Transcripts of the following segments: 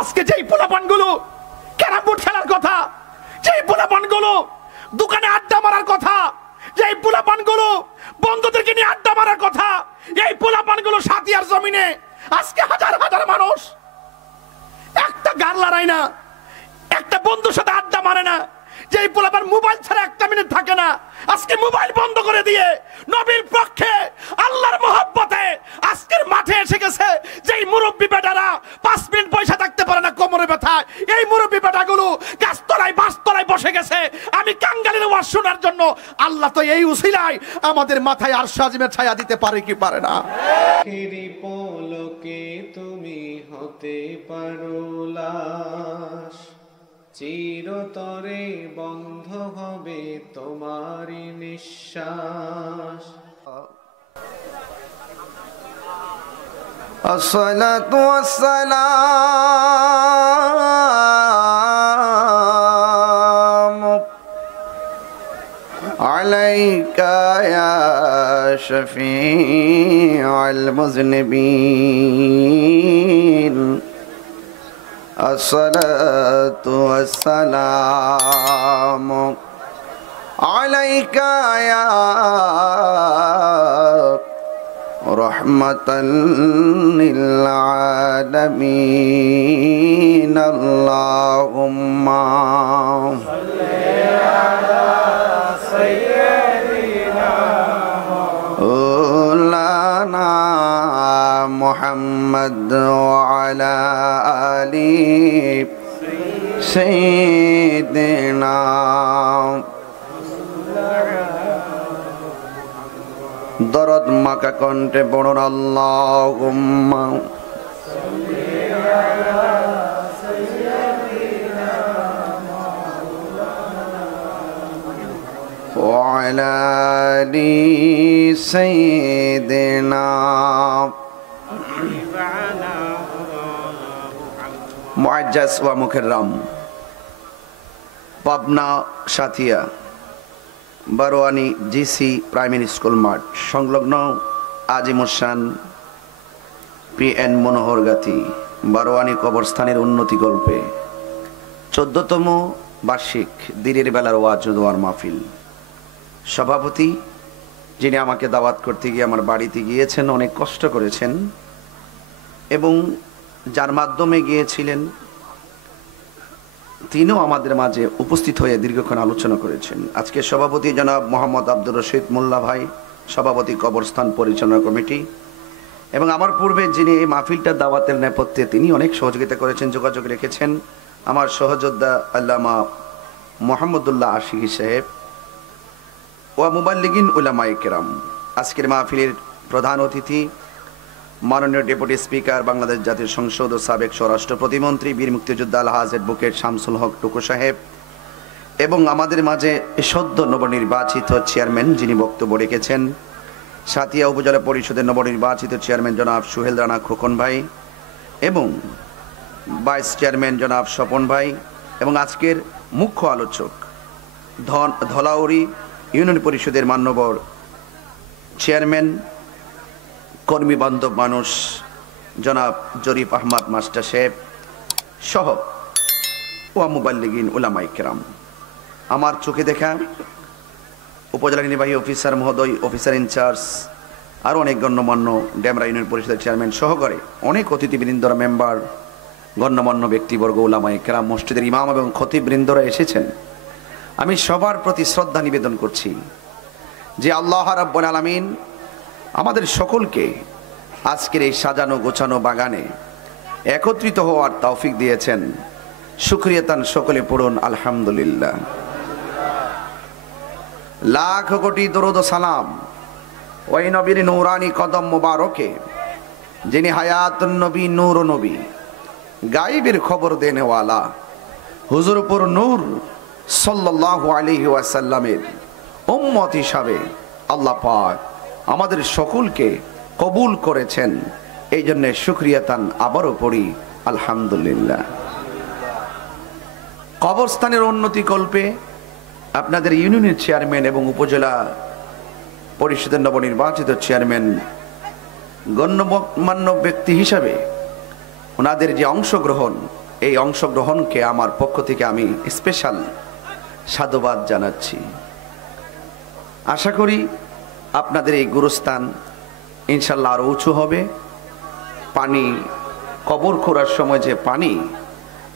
আজকে যেই পোলাপানগুলো carrom board খেলার কথা, যেই পোলাপানগুলো দোকানে আড্ডা মারার কথা, যেই পোলাপানগুলো বন্ধুদেরকে নিয়ে আড্ডা মারার কথা, এই পোলাপানগুলো সাতিয়ার জমিনে আজকে হাজার হাজার মানুষ একটা গান লড়াই না, একটা বন্ধুর সাথে আড্ডা মারে না, যেই পোলাপান মোবাইল ছাড়া একটা মিনিট থাকে না, আজকে মোবাইল বন্ধ করে দিয়ে নবীর পক্ষে আল্লাহর মহব্বতে আজকের মাঠে এসে গেছে। যেই মুরব্বী বেটারা 5 মিনিট পয়সা থাকতে পারে না কোমরে ব্যথা, এই মুরব্বী বেটাগুলো গাছতলায় বাসতলায় বসে গেছে আমি কাঙ্গালের ওয়াজ শোনার জন্য। আল্লাহ তো এই উসিলায় আমাদের মাথায় আরশ আজিমের ছায়া দিতে পারে কি পারে না? পলকে তুমি হতে পারো লাশ, চিরতরে বন্ধ হবে তোমারই নিঃশ্বাস। الصلاة والسلام عليك يا شفيع المذنبين، الصلاة والسلام عليك يا رحمة للعالمين، اللهم صل على سيدنا مولانا محمد وعلى آل سيدنا। দরদ মাকা কণ্ঠে পড়ুন আল্লাহুম্মা ওয়া আলা আলি সাইয়্যিদিনা। মুআজ্জাজ ওয়া মুকাররম, Pabna Sathia Barowani GC primary school মাঠ সংলগ্ন আজিমুসান PN মনোহর গাথী বারোয়ানি কবরস্থানের উন্নতি কল্পে 14তম বার্ষিক দিনের বেলার ওয়াজ ও দোয়ার মাহফিল সভাপতি, যিনি আমাকে দাওয়াত করতে গিয়ে আমার বাড়িতে গিয়েছেন, অনেক কষ্ট করেছেন এবং যার মাধ্যমে গিয়েছিলেন তিনিও আমাদের মাঝে উপস্থিত হয়ে দীর্ঘক্ষণ আলোচনা করেছেন। আজকে সভাপতি জনাব মোহাম্মদ আব্দুর রশিদ মোল্লা ভাই, সভাপতি কবরস্থান পরিচালনা কমিটি, এবং আমার পূর্বে যিনি এই মাহফিলটার দাওয়াতের নেপথ্যে তিনি অনেক সহযোগিতা করেছেন, যোগাযোগ রেখেছেন, আমার সহযোদ্ধা আল্লামা মোহাম্মদুল্লাহ আশিকি সাহেব ও মুবাল্লিগিন উলামায়ে কেরাম। আজকের মাহফিলের প্রধান অতিথি মাননীয় ডেপুটি স্পিকার, বাংলাদেশ জাতীয় সংসদ ও সাবেক স্বরাষ্ট্র প্রতিমন্ত্রী, বীর মুক্তিযোদ্ধা আলহাজ অ্যাডভোকেট শামসুল হক টুকু সাহেব, এবং আমাদের মাঝে সদ্য নবনির্বাচিত চেয়ারম্যান যিনি বক্তব্য রেখেছেন, সাতিয়া উপজেলা পরিষদের নবনির্বাচিত চেয়ারম্যান জনাব সুহেল রানা খোকন ভাই, এবং ভাইস চেয়ারম্যান জনাব স্বপন ভাই, এবং আজকের মুখ্য আলোচক ধলাউড়ি ইউনিয়ন পরিষদের মান্যবর চেয়ারম্যান, কর্মী বান্ধব মানুষ জনাব জরিফ আহমদ মাস্টার সাহেব সহ ওয়া মুবাল্লিগিন উলামায়ে কেরাম, আমার চোখে দেখা উপজেলা নির্বাহী অফিসার মহোদয়, অফিসার ইনচার্জ, আরও অনেক গণ্যমান্য ডেমরা ইউনিয়ন পরিষদের চেয়ারম্যান সহকারে অনেক অতিথিবৃন্দরা, মেম্বার, গণ্যমান্য ব্যক্তিবর্গ, উলামায়ে কেরাম, মসজিদের ইমাম এবং খতিববৃন্দরা এসেছেন। আমি সবার প্রতি শ্রদ্ধা নিবেদন করছি যে আল্লাহ রাব্বুল আলামিন আমাদের সকলকে আজকের এই সাজানো গোছানো বাগানে একত্রিত হওয়ার তৌফিক দিয়েছেন। শুকরিয়াতান সকলে পড়ুন আলহামদুলিল্লাহ। লাখ কোটি দরুদ ও সালাম ওই নবীর নূরানি কদম মুবারকে, যিনি হায়াতুন নবী, নূর নবী, গায়েবের খবর দেনেওয়ালা হুজুরপুর নূর সাল্লাল্লাহু আলাইহি ওয়াসাল্লামের উম্মত হিসাবে আল্লাহ পাক আমাদের সকলকে কবুল করেছেন। এই জন্য শুকরিয়াতান আবারও পড়ি আলহামদুলিল্লাহ। কবরস্থানের উন্নতি কল্পে আপনাদের ইউনিয়নের চেয়ারম্যান এবং উপজেলা পরিষদের নবনির্বাচিত চেয়ারম্যান গণ্যমান্য ব্যক্তি হিসাবে ওনাদের যে অংশগ্রহণ, এই অংশগ্রহণকে আমার পক্ষ থেকে আমি স্পেশাল সাধুবাদ জানাচ্ছি। আশা করি আপনাদের এই গুরুস্থান ইনশাল্লাহ আরো উঁচু হবে। পানি কবর খোঁড়ার সময় যে পানি,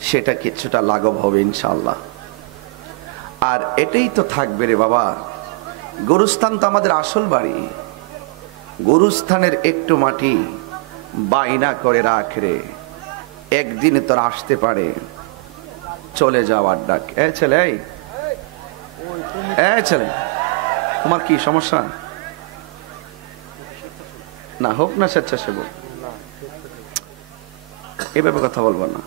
সেটা কিছুটা লাঘব হবে ইনশাল্লাহ। আর এটাই তো থাকবে রে বাবা, গুরুস্থান তো আমাদের আসল বাড়ি। গুরুস্থানের একটু মাটি বাইনা করে রাখ রে, একদিনে তোর আসতে পারে চলে যাওয়ার ডাক। এ ছেলে, এ ছেলে, তোমার কি সমস্যা? না হোক না স্বেচ্ছাসেবক, এভাবে কথা বলবো না।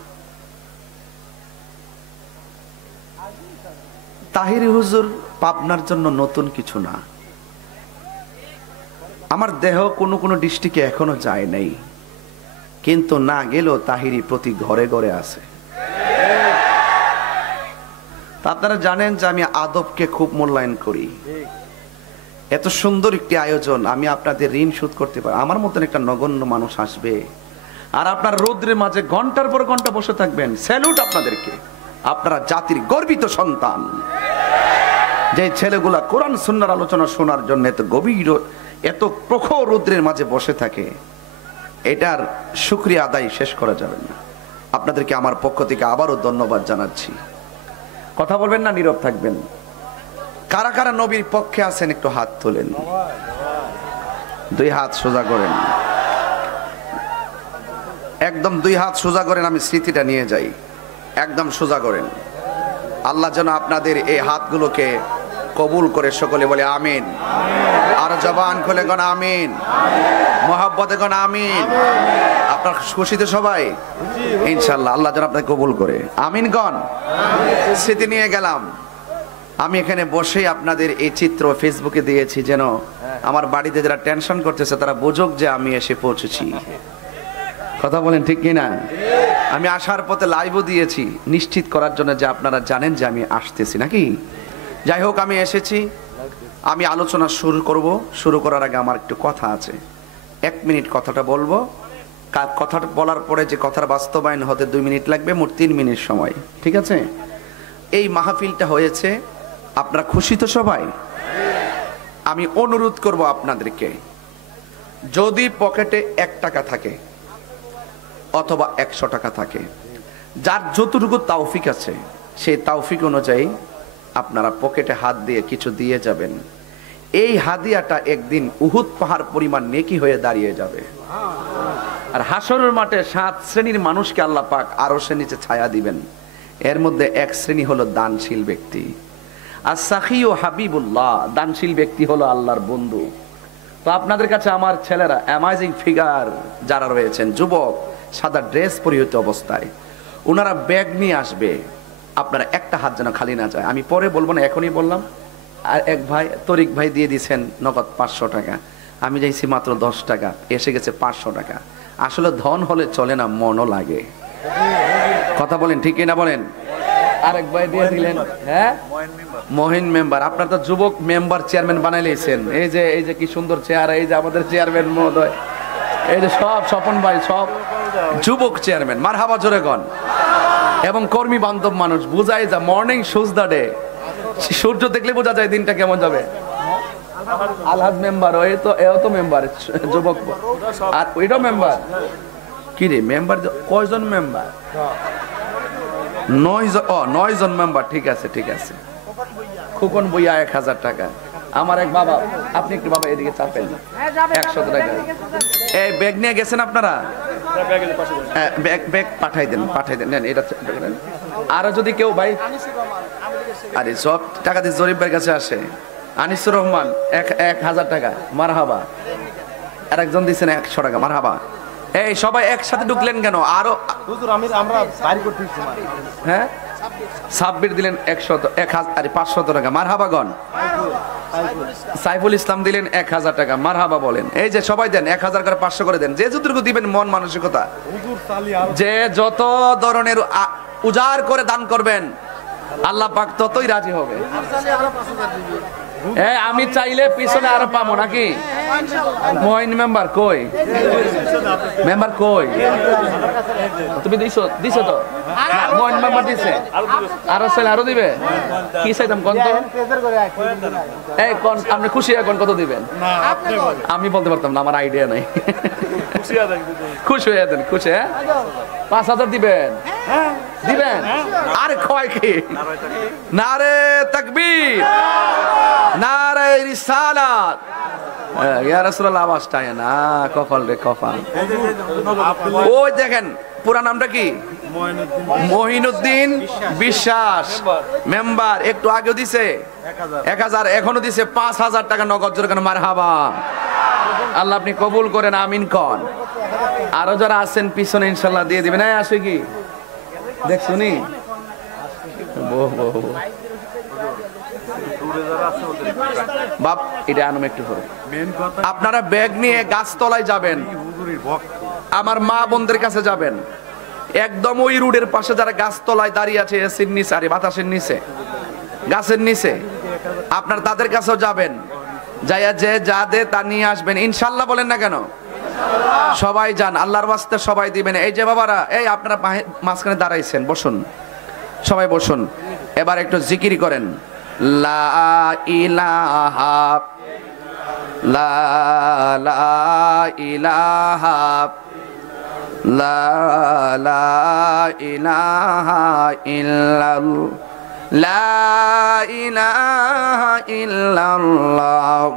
তাহিরি হুজুর পাবনার জন্য নতুন কিছু না। আমার দেহ কোনো কোনো ডিস্ট্রিক্টে এখনো যায় নাই, কিন্তু না গেলেও তাহিরি প্রতি ঘরে ঘরে আছে। আপনারা জানেন যে আমি আদবকে খুব মূল্যায়ন করি। এত সুন্দর একটি আয়োজন, আমি আপনাদের ঋণ শোধ করতে পারি। আমার মতন একটা নগণ্য মানুষ আসবে আর আপনার রৌদ্রের মাঝে ঘন্টার পর ঘন্টা বসে থাকবেন। স্যালুট আপনাদেরকে, আপনারা জাতির গর্বিত সন্তান। যে ছেলেগুলা কোরআন সুন্নাহর আলোচনা শোনার জন্য এত গভীর, এত প্রখর রৌদ্রের মাঝে বসে থাকে, এটার শুকরিয়া আদায় শেষ করা যাবে না। আপনাদেরকে আমার পক্ষ থেকে আবারও ধন্যবাদ জানাচ্ছি। কথা বলবেন না, নীরব থাকবেন। কারা কারা নবীর পক্ষে আছেন একটু হাত তোলেন, দুই হাত সোজা করেন, একদম দুই হাত সোজা করেন। আমি স্মৃতিটা নিয়ে যাই, একদম সোজা করেন। আল্লাহ যেন আপনাদের এই হাতগুলোকে কবুল করে। সকলে বলে আমিন। আর জবান খুলে গণ আমিন, মোহাব্বতে গণ আমিন। আপনার খুশিতে সবাই ইনশাল্লাহ আল্লাহ যেন আপনাকে কবুল করে। আমিন গণ। স্মৃতি নিয়ে গেলাম। আমি এখানে বসেই আপনাদের এই চিত্র ফেসবুকে দিয়েছি, যেন আমার বাড়িতে যারা টেনশন করতেছে তারা বুঝুক যে আমি এসে পৌঁছেছি। কথা বলেন ঠিক কিনা? আমি আসার পথে লাইভও দিয়েছি নিশ্চিত করার জন্য যে আপনারা জানেন যে আমি আসতেছি নাকি। যাই হোক, আমি এসেছি। আমি আলোচনা শুরু করব। শুরু করার আগে আমার একটু কথা আছে, 1 মিনিট কথাটা বলবো। কথাটা বলার পরে যে কথার বাস্তবায়ন হতে 2 মিনিট লাগবে, মোট 3 মিনিট সময়, ঠিক আছে? এই মাহফিলটা হয়েছে, আপনারা খুশি তো সবাই? আমি অনুরোধ করব আপনাদেরকে, যদি পকেটে 1 টাকা থাকে অথবা 100 টাকা থাকে, যার যতটুকু তৌফিক আছে সেই তৌফিক অনুযায়ী আপনারা পকেটে হাত দিয়ে কিছু দিয়ে যাবেন। এই হাদিয়াটা একদিন উহুদ পাহাড় পরিমাণ নেকি হয়ে দাঁড়িয়ে যাবে। আর হাসরের মাঠে 7 শ্রেণীর মানুষকে আল্লাহ পাক আরশের নিচে ছায়া দিবেন। এর মধ্যে 1 শ্রেণী হলো দানশীল ব্যক্তি। আর সাখী ও হাবিবুল্লাহ, দানশীল ব্যক্তি হলো আল্লাহর বন্ধু। তো আপনাদের কাছে আমার ছেলেরা, অ্যামাজিং ফিগার যারা রয়েছেন, যুবক, সাদা ড্রেস পরিহিত অবস্থায়, ওনারা ব্যাগ নিয়ে আসবে। আপনারা একটা হাত যেন খালি না যায়। আমি পরে বলবো না, এখনই বললাম। আর এক ভাই, তরিক ভাই, দিয়ে দিয়েছেন নগদ 500 টাকা। আমি যাইছি মাত্র 10 টাকা, এসে গেছে 500 টাকা। আসলে ধন হলে চলে না, মনও লাগে। কথা বলেন ঠিক কিনা বলেন? আরেক ভাই দিয়ে দিলেন, হ্যাঁ, মহিন মেম্বার। আপনার তো যুবক মেম্বার চেয়ারম্যান বানাই লিয়েছেন। এই যে কি সুন্দর চেয়ার, এই যে আমাদের চেয়ারম্যান মহোদয়, এই যে সব স্বপন ভাই, সব যুবক চেয়ারম্যান। মারহাবা জোরে গণ। এবং কর্মী বান্ধব মানুষ, বুঝাই যা মর্নিং শুজ দা ডে। সূর্য দেখলে বোঝা যায় দিনটা কেমন যাবে। আলহাজ মেম্বার, এও তো মেম্বার, যুবক। আর ওইটাও মেম্বার। কি রে মেম্বার কয়জন মেম্বার? 9 জন মেম্বার। ঠিক আছে, ঠিক আছে। খোকন বইয়া 1000 টাকা। আমার এক বাবা, আপনি একটু বাবা এদিকে চাপেন, 100 টাকা। এই ব্যাগ নিয়ে গেছেন আপনারা? ব্যাগ পাঠাই দেন, নেন এটা। আরো যদি কেউ ভাই, আরে সব টাকা দিয়ে জরিফ ভাইয়ের কাছে আসে। আনিসুর রহমান 1000 টাকা, মারহাবা। আর একজন দিচ্ছেন 100 টাকা, মারহাবা। এই সবাই একসাথে ঢুকলেন কেন? আরো হ্যাঁ, 26 দিলেন 500 টাকা, মারহাবাগণ। সাইফুল ইসলাম দিলেন 1000 টাকা, মারহাবা বলেন। এই যে সবাই দেন 1000 করে, 500 করে দেন, যে যতটুকু দিবেন মন মানসিকতা। যে যত ধরনের উজাড় করে দান করবেন আল্লাহ পাক ততই রাজি হবে। আমি চাইলে পিছনে আরো পাবো নাকি? মহিন মেম্বার কই? মেম্বার কই? তুমি দিছো তো? মহিন মেম্বার দিছে, আরো চাইলে আরো দিবে। কি চাইতাম কোন তো? এই কোন আপনি খুশি এখন কত দিবেন? আমি বলতে পারতাম না, আমার আইডিয়া নাই। খুশি হয়ে দেন, খুশি। 5,000 দিবেন? দিবেন? আরে কয় কি? নারে তাকবীর, নারে রিসালাত। ইয়া রাসূলুল্লাহ, আওয়াজটা আয় না, কপাল রে কপাল। ওই দেখেন পুরা নামটা কি? মহিনুদ্দিন বিশ্বাস মেম্বার। একটু আগেও দিছে 1,000, এখনো দিছে 5,000 টাকা নগদ। জোরে মারহাবা। আল্লাহ আপনি কবুল করেন, আমিন কন। আরো যারা আছেন পিছনে ইনশাল্লাহ দিয়ে দিবেন। আসে কি দেখ শুনি বাপ, এটা আনুম একটু করে। আপনারা ব্যাগ নিয়ে গাছতলায় যাবেন, আমার মা বোনদের কাছে যাবেন। একদম ওই রোডের পাশে যারা গাছতলায় দাঁড়িয়ে আছে, এসির নিচে, আরে বাতাসের নিচে, গাছের নিচে, আপনার তাদের কাছেও যাবেন। যাইয়া যে যা দে তা নিয়ে আসবেন ইনশাল্লাহ। বলেন না কেন? সবাই যান, আল্লাহর ওয়াস্তে সবাই দিবেন। এই যে বাবারা, এই আপনারা মাঝখানে দাঁড়াইছেন, বসুন, সবাই বসুন। এবার একটু জিকির করেন, লা ইলাহা লা ইলাহা লা ইলাহা ইল্লাল্লাহ লা ইলাহা ইল্লাল্লাহ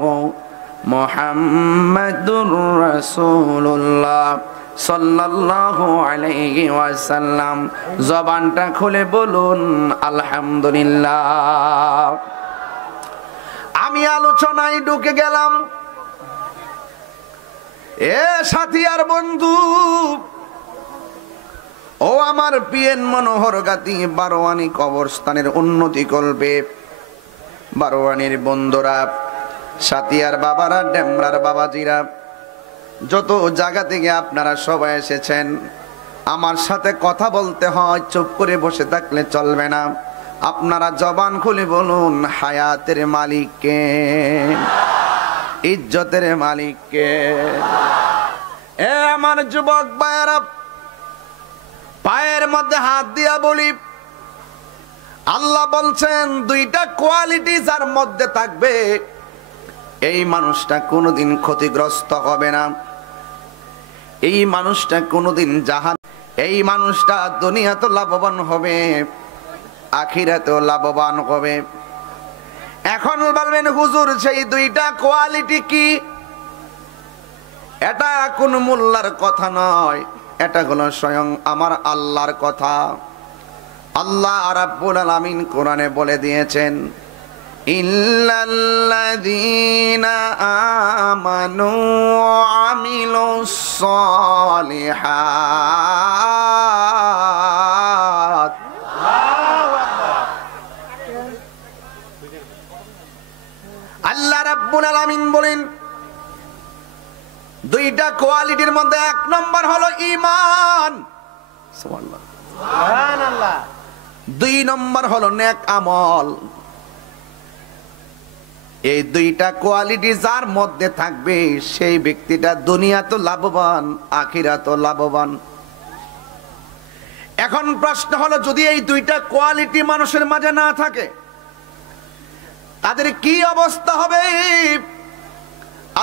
মুহাম্মাদুর রাসূলুল্লাহ সাল্লাল্লাহু আলাইহি ওয়াসাল্লাম। জবানটা খুলে বলুন আলহামদুলিল্লাহ। আমি আলোচনায় ঢুকে গেলাম। এ সাথী আর বন্ধু, ও আমার পিএন মনোহর গাতি বারোয়ানি কবরস্থানের উন্নতি করবে। বারোয়ানির বন্ধুরা, সাথিয়ার বাবারা, ডেমরার বাবাজিরা, যত জায়গা থেকে আপনারা সবাই এসেছেন, আমার সাথে কথা বলতে হয়, চুপ করে বসে থাকলে চলবে না। আপনারা জবান খুলে বলুন হায়াতের মালিককে, ইজ্জতের মালিককে। এ আমার যুবক ভাইয়েরা, পায়ের মধ্যে হাত দিয়া বলি, আল্লাহ বলছেন দুইটা কোয়ালিটি যার মধ্যে থাকবে, এই মানুষটা কোনোদিন ক্ষতিগ্রস্ত হবে না, এই মানুষটা কোনোদিন জাহান, এই মানুষটা দুনিয়াতে লাভবান হবে, আখিরাতেও লাভবান হবে। এখন বলবেন হুজুর সেই দুইটা কোয়ালিটি কি? এটা কোন মোল্লার কথা নয়, এটা হলো স্বয়ং আমার আল্লাহর কথা। আল্লাহ রাব্বুল আলামিন কোরআনে বলে দিয়েছেন, ইল্লাল্লাযীনা আমানু ওয়া আমিলুস সালিহাত। আল্লাহ রাব্বুল আলামিন বলেন দুইটা কোয়ালিটির মধ্যে এক নম্বর হলো ঈমান, সুবহানাল্লাহ। দুই নম্বর হলো নেক আমল। এই দুইটা কোয়ালিটি যার মধ্যে থাকবে, সেই ব্যক্তিটা দুনিয়াতে লাভবান, আখিরাতেও লাভবান। এখন প্রশ্ন হলো, যদি এই দুইটা কোয়ালিটি মানুষের মাঝে না থাকে, তাদের কি অবস্থা হবে?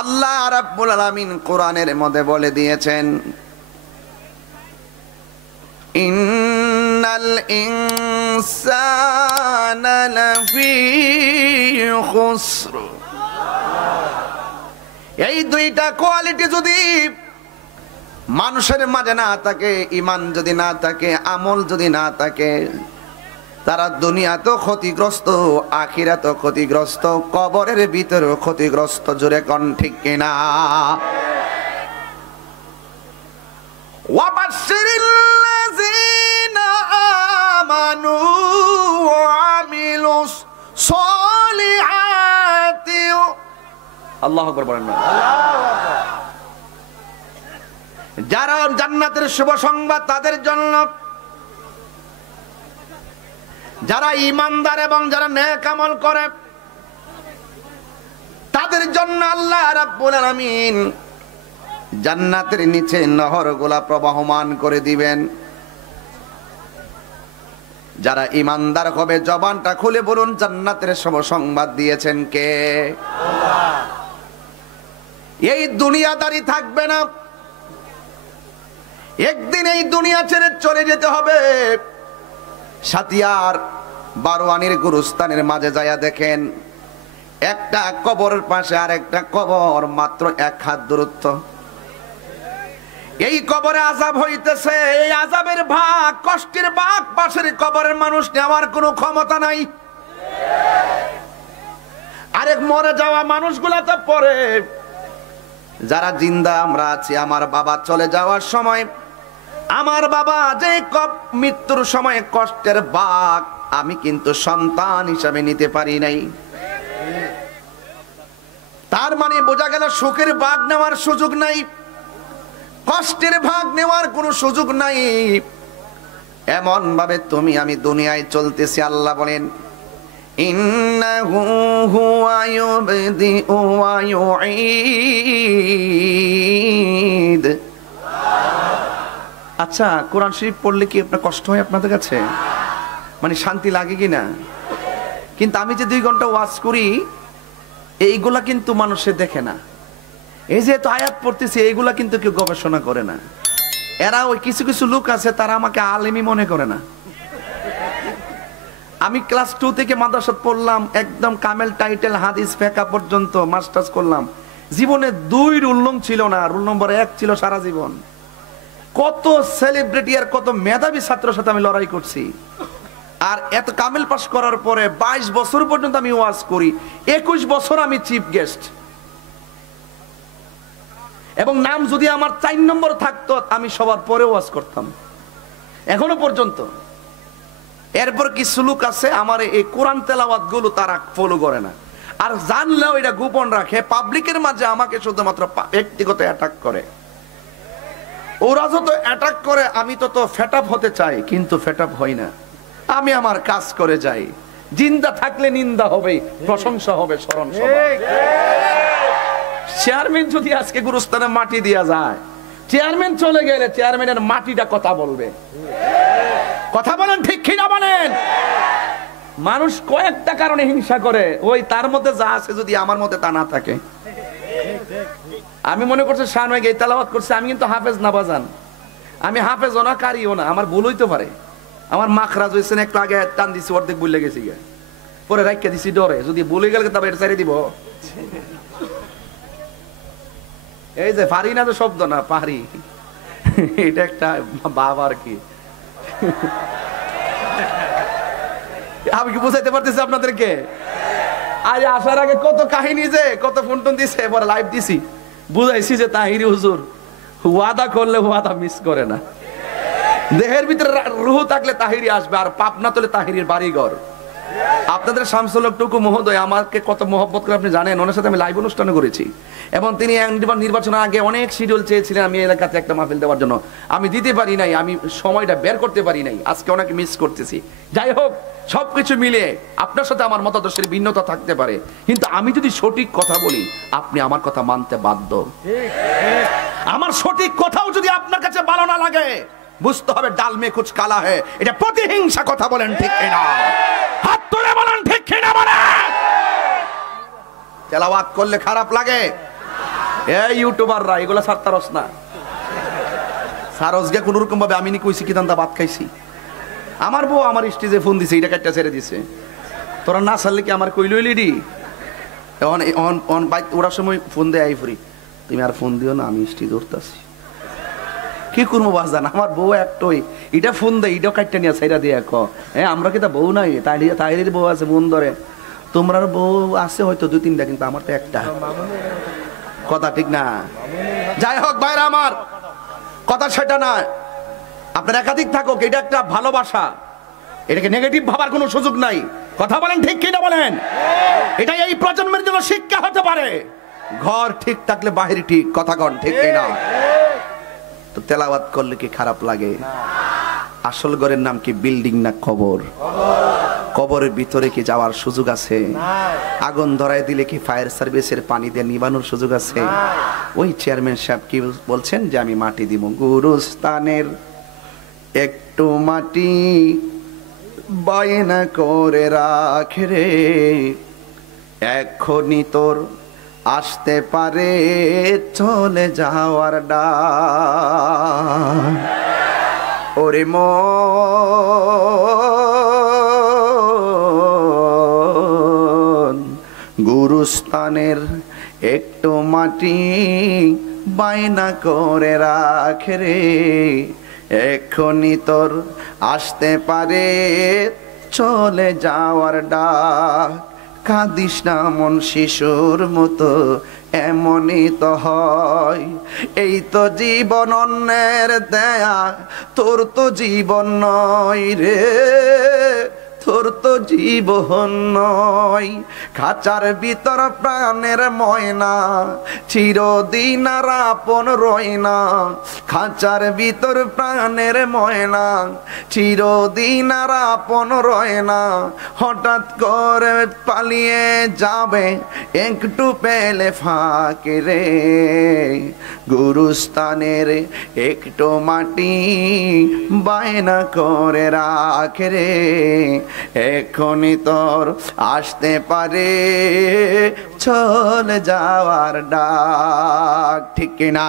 আল্লাহ রাব্বুল আলামিন কোরআনের মধ্যে বলে দিয়েছেন, ইন্নাল ইনসানা লাফি খুসর। এই দুইটা কোয়ালিটি যদি মানুষের মাঝে না থাকে, ঈমান যদি না থাকে, আমল যদি না থাকে, তারা দুনিয়াতেও ক্ষতিগ্রস্ত, আখিরাতেও ক্ষতিগ্রস্ত, কবরের ভিতরেও ক্ষতিগ্রস্ত। জোরে কোন ঠিক কিনা? ওয়াবাশশিরিল্লাযীনা আমানু ওয়া আমিলুস সলিহাতি। আল্লাহু আকবার বলেন না। যারা জান্নাতের শুভ সংবাদ তাদের জন্য, যারা ঈমানদার এবং যারা নেক আমল করে, তোমাদের জন্য আল্লাহ রাব্বুল আলামিন জান্নাতের নিচে নহরগুলা প্রবাহমান করে দিবেন। যারা ইমানদার হবে জবানটা খুলে বলুন, জান্নাতের শুভ সংবাদ দিয়েছেন কে? আল্লাহ। এই দুনিয়াদারি থাকবে না, একদিন এই দুনিয়া ছেড়ে চলে যেতে হবে। সাতিয়ার বারোয়ানির গুরুস্থানের মাঝে যায়া দেখেন, একটা কবরের পাশে আর একটা কবর মাত্র 1 হাত দূরত্ব। এই কবরে আযাব হইতেছে, এই আযাবের ভাগ, কষ্টের ভাগ পাশের কবরের মানুষ নেওয়ার কোনো ক্ষমতা নাই। আরেক মরে যাওয়া মানুষগুলা তো পরে, যারা জিন্দা আমরা আছি, আমার বাবা চলে যাওয়ার সময়, আমার বাবা যে মৃত্যুর সময় কষ্টের ভাগ আমি কিন্তু সন্তান হিসাবে নিতে পারি নাই। তার মানে বোঝা গেল সুখের ভাগ নেওয়ার সুযোগ নাই, কষ্টের ভাগ নেওয়ার কোনো সুযোগ নাই। এমন ভাবে তুমি আমি দুনিয়ায় চলতেছি। আল্লাহ বলেন, ইন্নাহু হুয়া ইউবদিউ ওয়া ইউঈদ। আচ্ছা, কোরআন শরীফ পড়লে কি আপনার কষ্ট হয় আপনাদের কাছে? মানে শান্তি লাগে কিনা? কিন্তু আমি যে 2 ঘন্টা ওয়াজ করি, এইগুলা কিন্তু মানুষে দেখে না। এই যে তো আয়াত পড়তেছি, এইগুলা কিন্তু কেউ গবেষণা করে না। এরা ওই কিছু কিছু লোক আছে, তারা আমাকে আলেমই মনে করে না। আমি ক্লাস 2 থেকে মাদ্রাসা পড়লাম, একদম কামেল টাইটেল হাদিস ফিকহ পর্যন্ত মাস্টার্স করলাম। জীবনে 2 রুল নং ছিল না, রুল নম্বর 1 ছিল সারা জীবন। কত সেলিব্রিটি আর কত মেধাবী ছাত্রের সাথে আমি লড়াই করছি। আর এত কামেল পাস করার পরে 22 বছর পর্যন্ত আমি ওয়াজ করি, 21 বছর আমি চিফ গেস্ট। এবং নাম যদি আমার 4 নম্বর থাকতো, আমি সবার পরে ওয়াজ করতাম এখনো পর্যন্ত। এরপর কিছু লোক আছে আমার এই কোরআন তেলাওয়াত গুলো তারা ফলো করে না, আর জানলেও এটা গোপন রাখে, পাবলিকের মাঝে আমাকে শুধুমাত্র ব্যক্তিগত অ্যাটাক করে। ওরা যত অ্যাটাক করে আমি তত ফেট আপ হতে চাই, কিন্তু ফেট আপ হই না। আমি আমার কাজ করে যাই। জিন্দা থাকলে নিন্দা হবে, প্রশংসা হবে, স্মরণ সভা। চেয়ারম্যান যদি আজকে গুরুস্থানে মাটি দিয়া যায়, চেয়ারম্যান চলে গেলে চেয়ারম্যানের মাটিটা কথা বলবে। কথা বলেন ঠিক কিনা বলেন? মানুষ কয়েকটা কারণে হিংসা করে, ওই তার মধ্যে যা আছে যদি আমার মধ্যে তা না থাকে। আমি মনে করছি শাহনাই এই তেলাওয়াত করছে, আমি কিন্তু হাফেজ না বাজান, আমি হাফেজও না কারিও না, আমার ভুল হইতে পারে। আমার মাখরাজ হয়েছে একটু আগে টান দিছি, অর্ধেক ভুলে গেছি, পরে রাখিয়া দিছি ডরে, যদি ভুলে গেলে তবে এটা ছেড়ে দিব। এই যে পারি না তো শব্দ না, পারি, এটা একটা ভাব আর কি। আমি কি বুঝাইতে পারতেছি আপনাদেরকে? আজ আসার আগে কত কাহিনী, যে কত ফোন টোন দিছে, এবার লাইভ দিছি, বুঝাইছি যে তাহিরি হুজুর ওয়াদা করলে ওয়াদা মিস করে না। দেহের ভিতরে রুহ থাকলে তাহিরি আসবে, আর পাপ না তোলে তাহিরির বাড়িঘর। আপনাদের শামসুল হক টুকু মহোদয় আমাকে কত মহব্বত করে আপনি জানেন। ওনার সাথে আমি লাইভ অনুষ্ঠানে করেছি, এবং তিনি নির্বাচনের আগে অনেক শিডিউল চেয়েছিলেন আমি এলাকাতে একটা মাহফিল দেওয়ার জন্য। আমি দিতে পারি নাই, আমি সময়টা বের করতে পারি নাই, আজকে অনেক মিস করতেছি। যাই হোক, সবকিছু মিলে আপনার সাথে আমার মতাদর্শের ভিন্নতা থাকতে পারে, কিন্তু আমি যদি সঠিক কথা বলি আপনি আমার কথা মানতে বাধ্য। আমার সঠিক কথাও যদি আপনার কাছে ভালো না লাগে, বুঝতে হবে ডাল মে কুছ কালা হ্যায়, এটা প্রতিহিংসা। কথা বলেন ঠিক কিনা? হাত তুলে বলেন ঠিক কিনা বলেন। তেলাওয়াত করলে খারাপ লাগে? এই ইউটিউবাররা এগুলা ছাড়তারস না, সারসকে কোন রকম ভাবে আমি নি কইছি কি দান্দা ভাত খাইছি। আমার বউ আমার স্টেজে ফোন দিছে, এটা কাটটা ছেড়ে দিছে। তোরা না ছাড়লে কি আমার কইলই লিডি? অন বাইক ওড়ার সময় ফোন দেয় আই ফ্রি, তুমি আর ফোন দিও না, আমি স্টেজ উঠতাছি। কি করবো বাজান, আমার বউ একটাই, এটা ফোন দেয়, এটাও কাটটা নিয়ে সাইরা দিয়ে ক, হ্যাঁ আমরা কি তা বউ নাই? তাইলের বউ আছে মন ধরে, তোমরা বউ আছে হয়তো 2-3টা, কিন্তু আমার তো একটা। কথা ঠিক না? যাই হোক ভাইরা আমার, কথা সেটা না। আপনার একাধিক থাকুক, এটা একটা ভালোবাসা, এটাকে নেগেটিভ ভাবার কোনো সুযোগ নাই। কথা বলেন ঠিক কিনা বলেন? এটা এই প্রজন্মের জন্য শিক্ষা হতে পারে। ঘর ঠিক থাকলে বাহির ঠিক। কথা কন ঠিক কিনা? তো তেলাওয়াত করলে কি খারাপ লাগে? আসল ঘরের নাম কি বিল্ডিং না খবর? কবরের ভিতরে কি যাওয়ার সুযোগ আছে? আগুন ধরায় দিলে কি ফায়ার সার্ভিসের পানি দিয়ে নিবানোর সুযোগ আছে? ওই চেয়ারম্যান সাহেব কি বলছেন যে আমি মাটি দিব, গুরুস্থানের একটু মাটি বায়না করে রাখে রে, এখনই তোর আসতে পারে চলে যাওয়ার ডাক। ওরে মন, গুরুস্থানের একটু মাটি বায়না করে রাখে রে, এখনই তোর আসতে পারে চলে যাওয়ার ডাক। কাঁদিস না মন শিশুর মতো, এমনই তো হয়। এই তো জীবন অন্যের দেয়া, তোর তো জীবন নয় রে, তোর তো জীবন নয়। খাঁচার ভিতর প্রাণের ময়না, চিরদিন আর আপন রয় না। খাঁচার ভিতর প্রাণের ময়না, চিরদিন আর আপন রয় না। হঠাৎ করে পালিয়ে যাবে একটু পেলে ফাঁকে রে, গুরুস্থানের একটু মাটি বায়না করে রাখে রে, এখনই তোর আসতে পারে চলে যাওয়ার ডাক। ঠিক কিনা?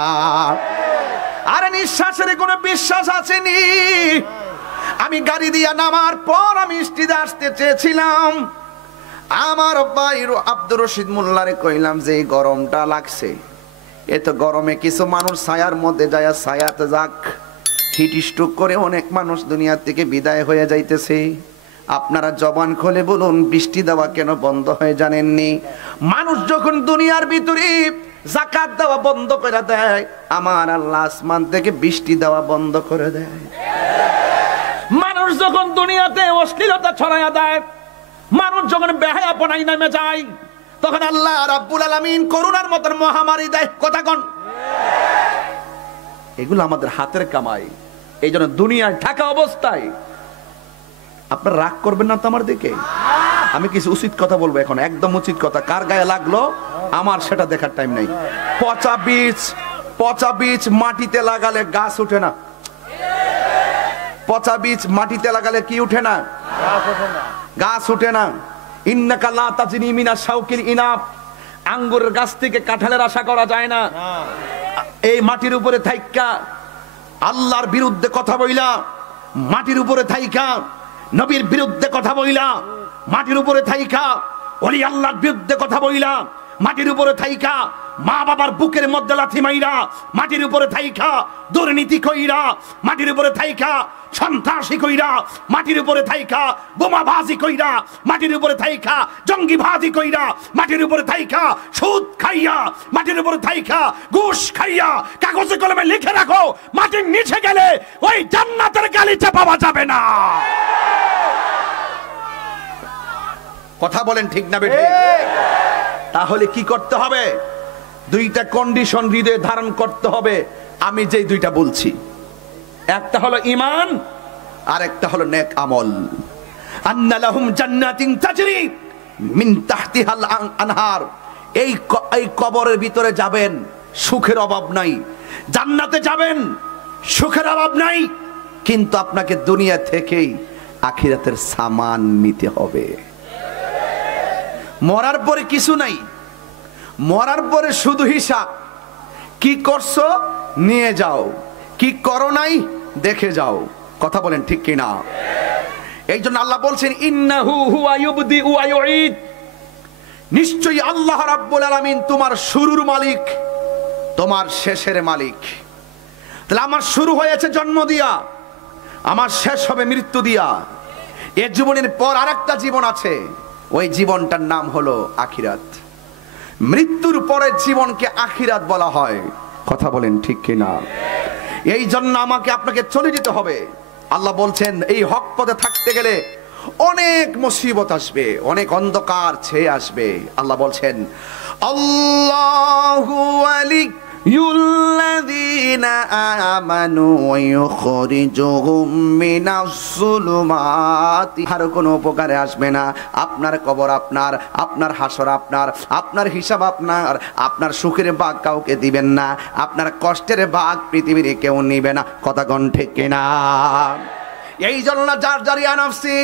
আরে নিঃশ্বাসের কোনো বিশ্বাস আসেনি। আমি গাড়ি দিয়া নামার পর আমি স্টেজে আসতে চেয়েছিলাম, আমার ভাইর আব্দুর রশিদ মোল্লারে কইলাম যে এই গরমটা লাগছে, এ তো গরমে কিছু মানুষ ছায়ার মধ্যে যায়, ছায়াতে যাক। হিট স্ট্রোক করে অনেক মানুষ দুনিয়া থেকে বিদায় হয়ে যাইতেছে। আপনারা জবান খুলে বলুন, বৃষ্টি দেওয়া কেন বন্ধ হয়ে জানেননি? মানুষ যখন দুনিয়ার ভিতরে যাকাত দেওয়া বন্ধ করে দেয়, আমার আল্লাহ আসমান থেকে বৃষ্টি দেওয়া বন্ধ করে দেয়। মানুষ যখন দুনিয়াতে অশ্লীলতা ছড়াইয়া দেয়, মানুষ যখন বেহায়াপনায় নেমে যায়, তখন আল্লাহ রাব্বুল আলামিন করুণার মতন মহামারী দেয়। কথা কোন? এগুলো আমাদের হাতের কামাই। এই জন্য দুনিয়ায় থাকা অবস্থায় আপনারা রাগ করবেন না তো আমার দিকে। আমি কিছু উচিত কথা বলবো এখন, একদম উচিত কথা। কার গায়ে লাগলো আমার সেটা দেখার টাইম নাই। পচা বীজ মাটিতে লাগালে গাছ উঠে না। পচা বীজ মাটিতে লাগালে কি উঠে না? গাছ উঠে না। ইন্নাকা লা তাজনি মিনাশ শাওকিল ইনাব, আঙ্গুরের গাছ থেকে কাঁঠালের আশা করা যায় না। এই মাটির উপরে থাইকা আল্লাহর বিরুদ্ধে কথা বইলা, মাটির উপরে থাইকা নবীর বিরুদ্ধে কথা বইলা, মাটির উপরে থাইকা ওলি আল্লাহর বিরুদ্ধে কথা বইলা, মাটির উপরে থাইকা মা বাবার বুকের মধ্যে লাথি মাইরা, মাটির উপরে থাইকা দুর্নীতি কইরা, মাটির উপরে থাইকা সন্ত্রাসী কইরা, মাটির উপরে থাইকা বোমাবাজি কইরা, মাটির উপরে থাইকা জঙ্গিবাজি কইরা, মাটির উপরে থাইকা সুদ খাইয়া, মাটির উপরে থাইকা ঘুষ খাইয়া কাগজে কলমে লিখে রাখো, মাটির নিচে গেলে ওই জান্নাতের গালিচা পাওয়া যাবে না। কথা বলেন ঠিক না বেঠিক? তাহলে কি করতে হবে? দুইটা কন্ডিশন হৃদয়ে ধারণ করতে হবে। আমি যে দুইটা বলছি, একটা হলো ঈমান আর একটা হলো নেক আমল। আন্না লাহুম জান্নাতিন তাজরি মিন তাহতিহাল আনহার। এই কবরের ভিতরে যাবেন, সুখের অভাব নাই। জান্নাতে যাবেন, সুখের অভাব নাই, কিন্তু আপনাকে দুনিয়া থেকেই আখিরাতের সামান নিতে হবে। মরার পরে কিছু নাই, মরার পরে শুধু হিসাব। কি করছো নিয়ে যাও, কি করো নাই দেখে যাও। কথা বলেন ঠিক কিনা? এই জন্য আল্লাহ বলছেন ইন্নাহু হুয়া ইউবদি ওয়া ইউঈদ, নিশ্চয়ই আল্লাহ রাব্বুল আলামিন তোমার শুরুর মালিক, তোমার শেষের মালিক। তাহলে আমার শুরু হয়েছে জন্ম দিয়া, আমার শেষ হবে মৃত্যু দিয়া। এ জীবনের পর আরেকটা জীবন আছে, ওই জীবনটার নাম হলো আখিরাত। মৃত্যুর পরের জীবনকে আখিরাত বলা হয়। কথা বলেন ঠিক কিনা? এই জন্য আমাকে আপনাকে চলে যেতে হবে। আল্লাহ বলছেন এই হক পথে থাকতে গেলে অনেক মুসিবত আসবে, অনেক অন্ধকার ছেয়ে আসবে। আল্লাহ বলছেন আল্লাহু ওয়ালি ইউল্লাযীনা আমানু ইউখরিজুহুম মিনাস যুলুমাতি। আর কোনো উপকারে আসবে না। আপনার কবর আপনার, আপনার হাসর আপনার, আপনার হিসাব আপনার, আপনার সুখের ভাগ কাউকে দিবেন না, আপনার কষ্টের ভাগ পৃথিবীর কেউ নিবে না। কথা কোন ঠিক কিনা? এই জন্য যার জারিয়া নফসি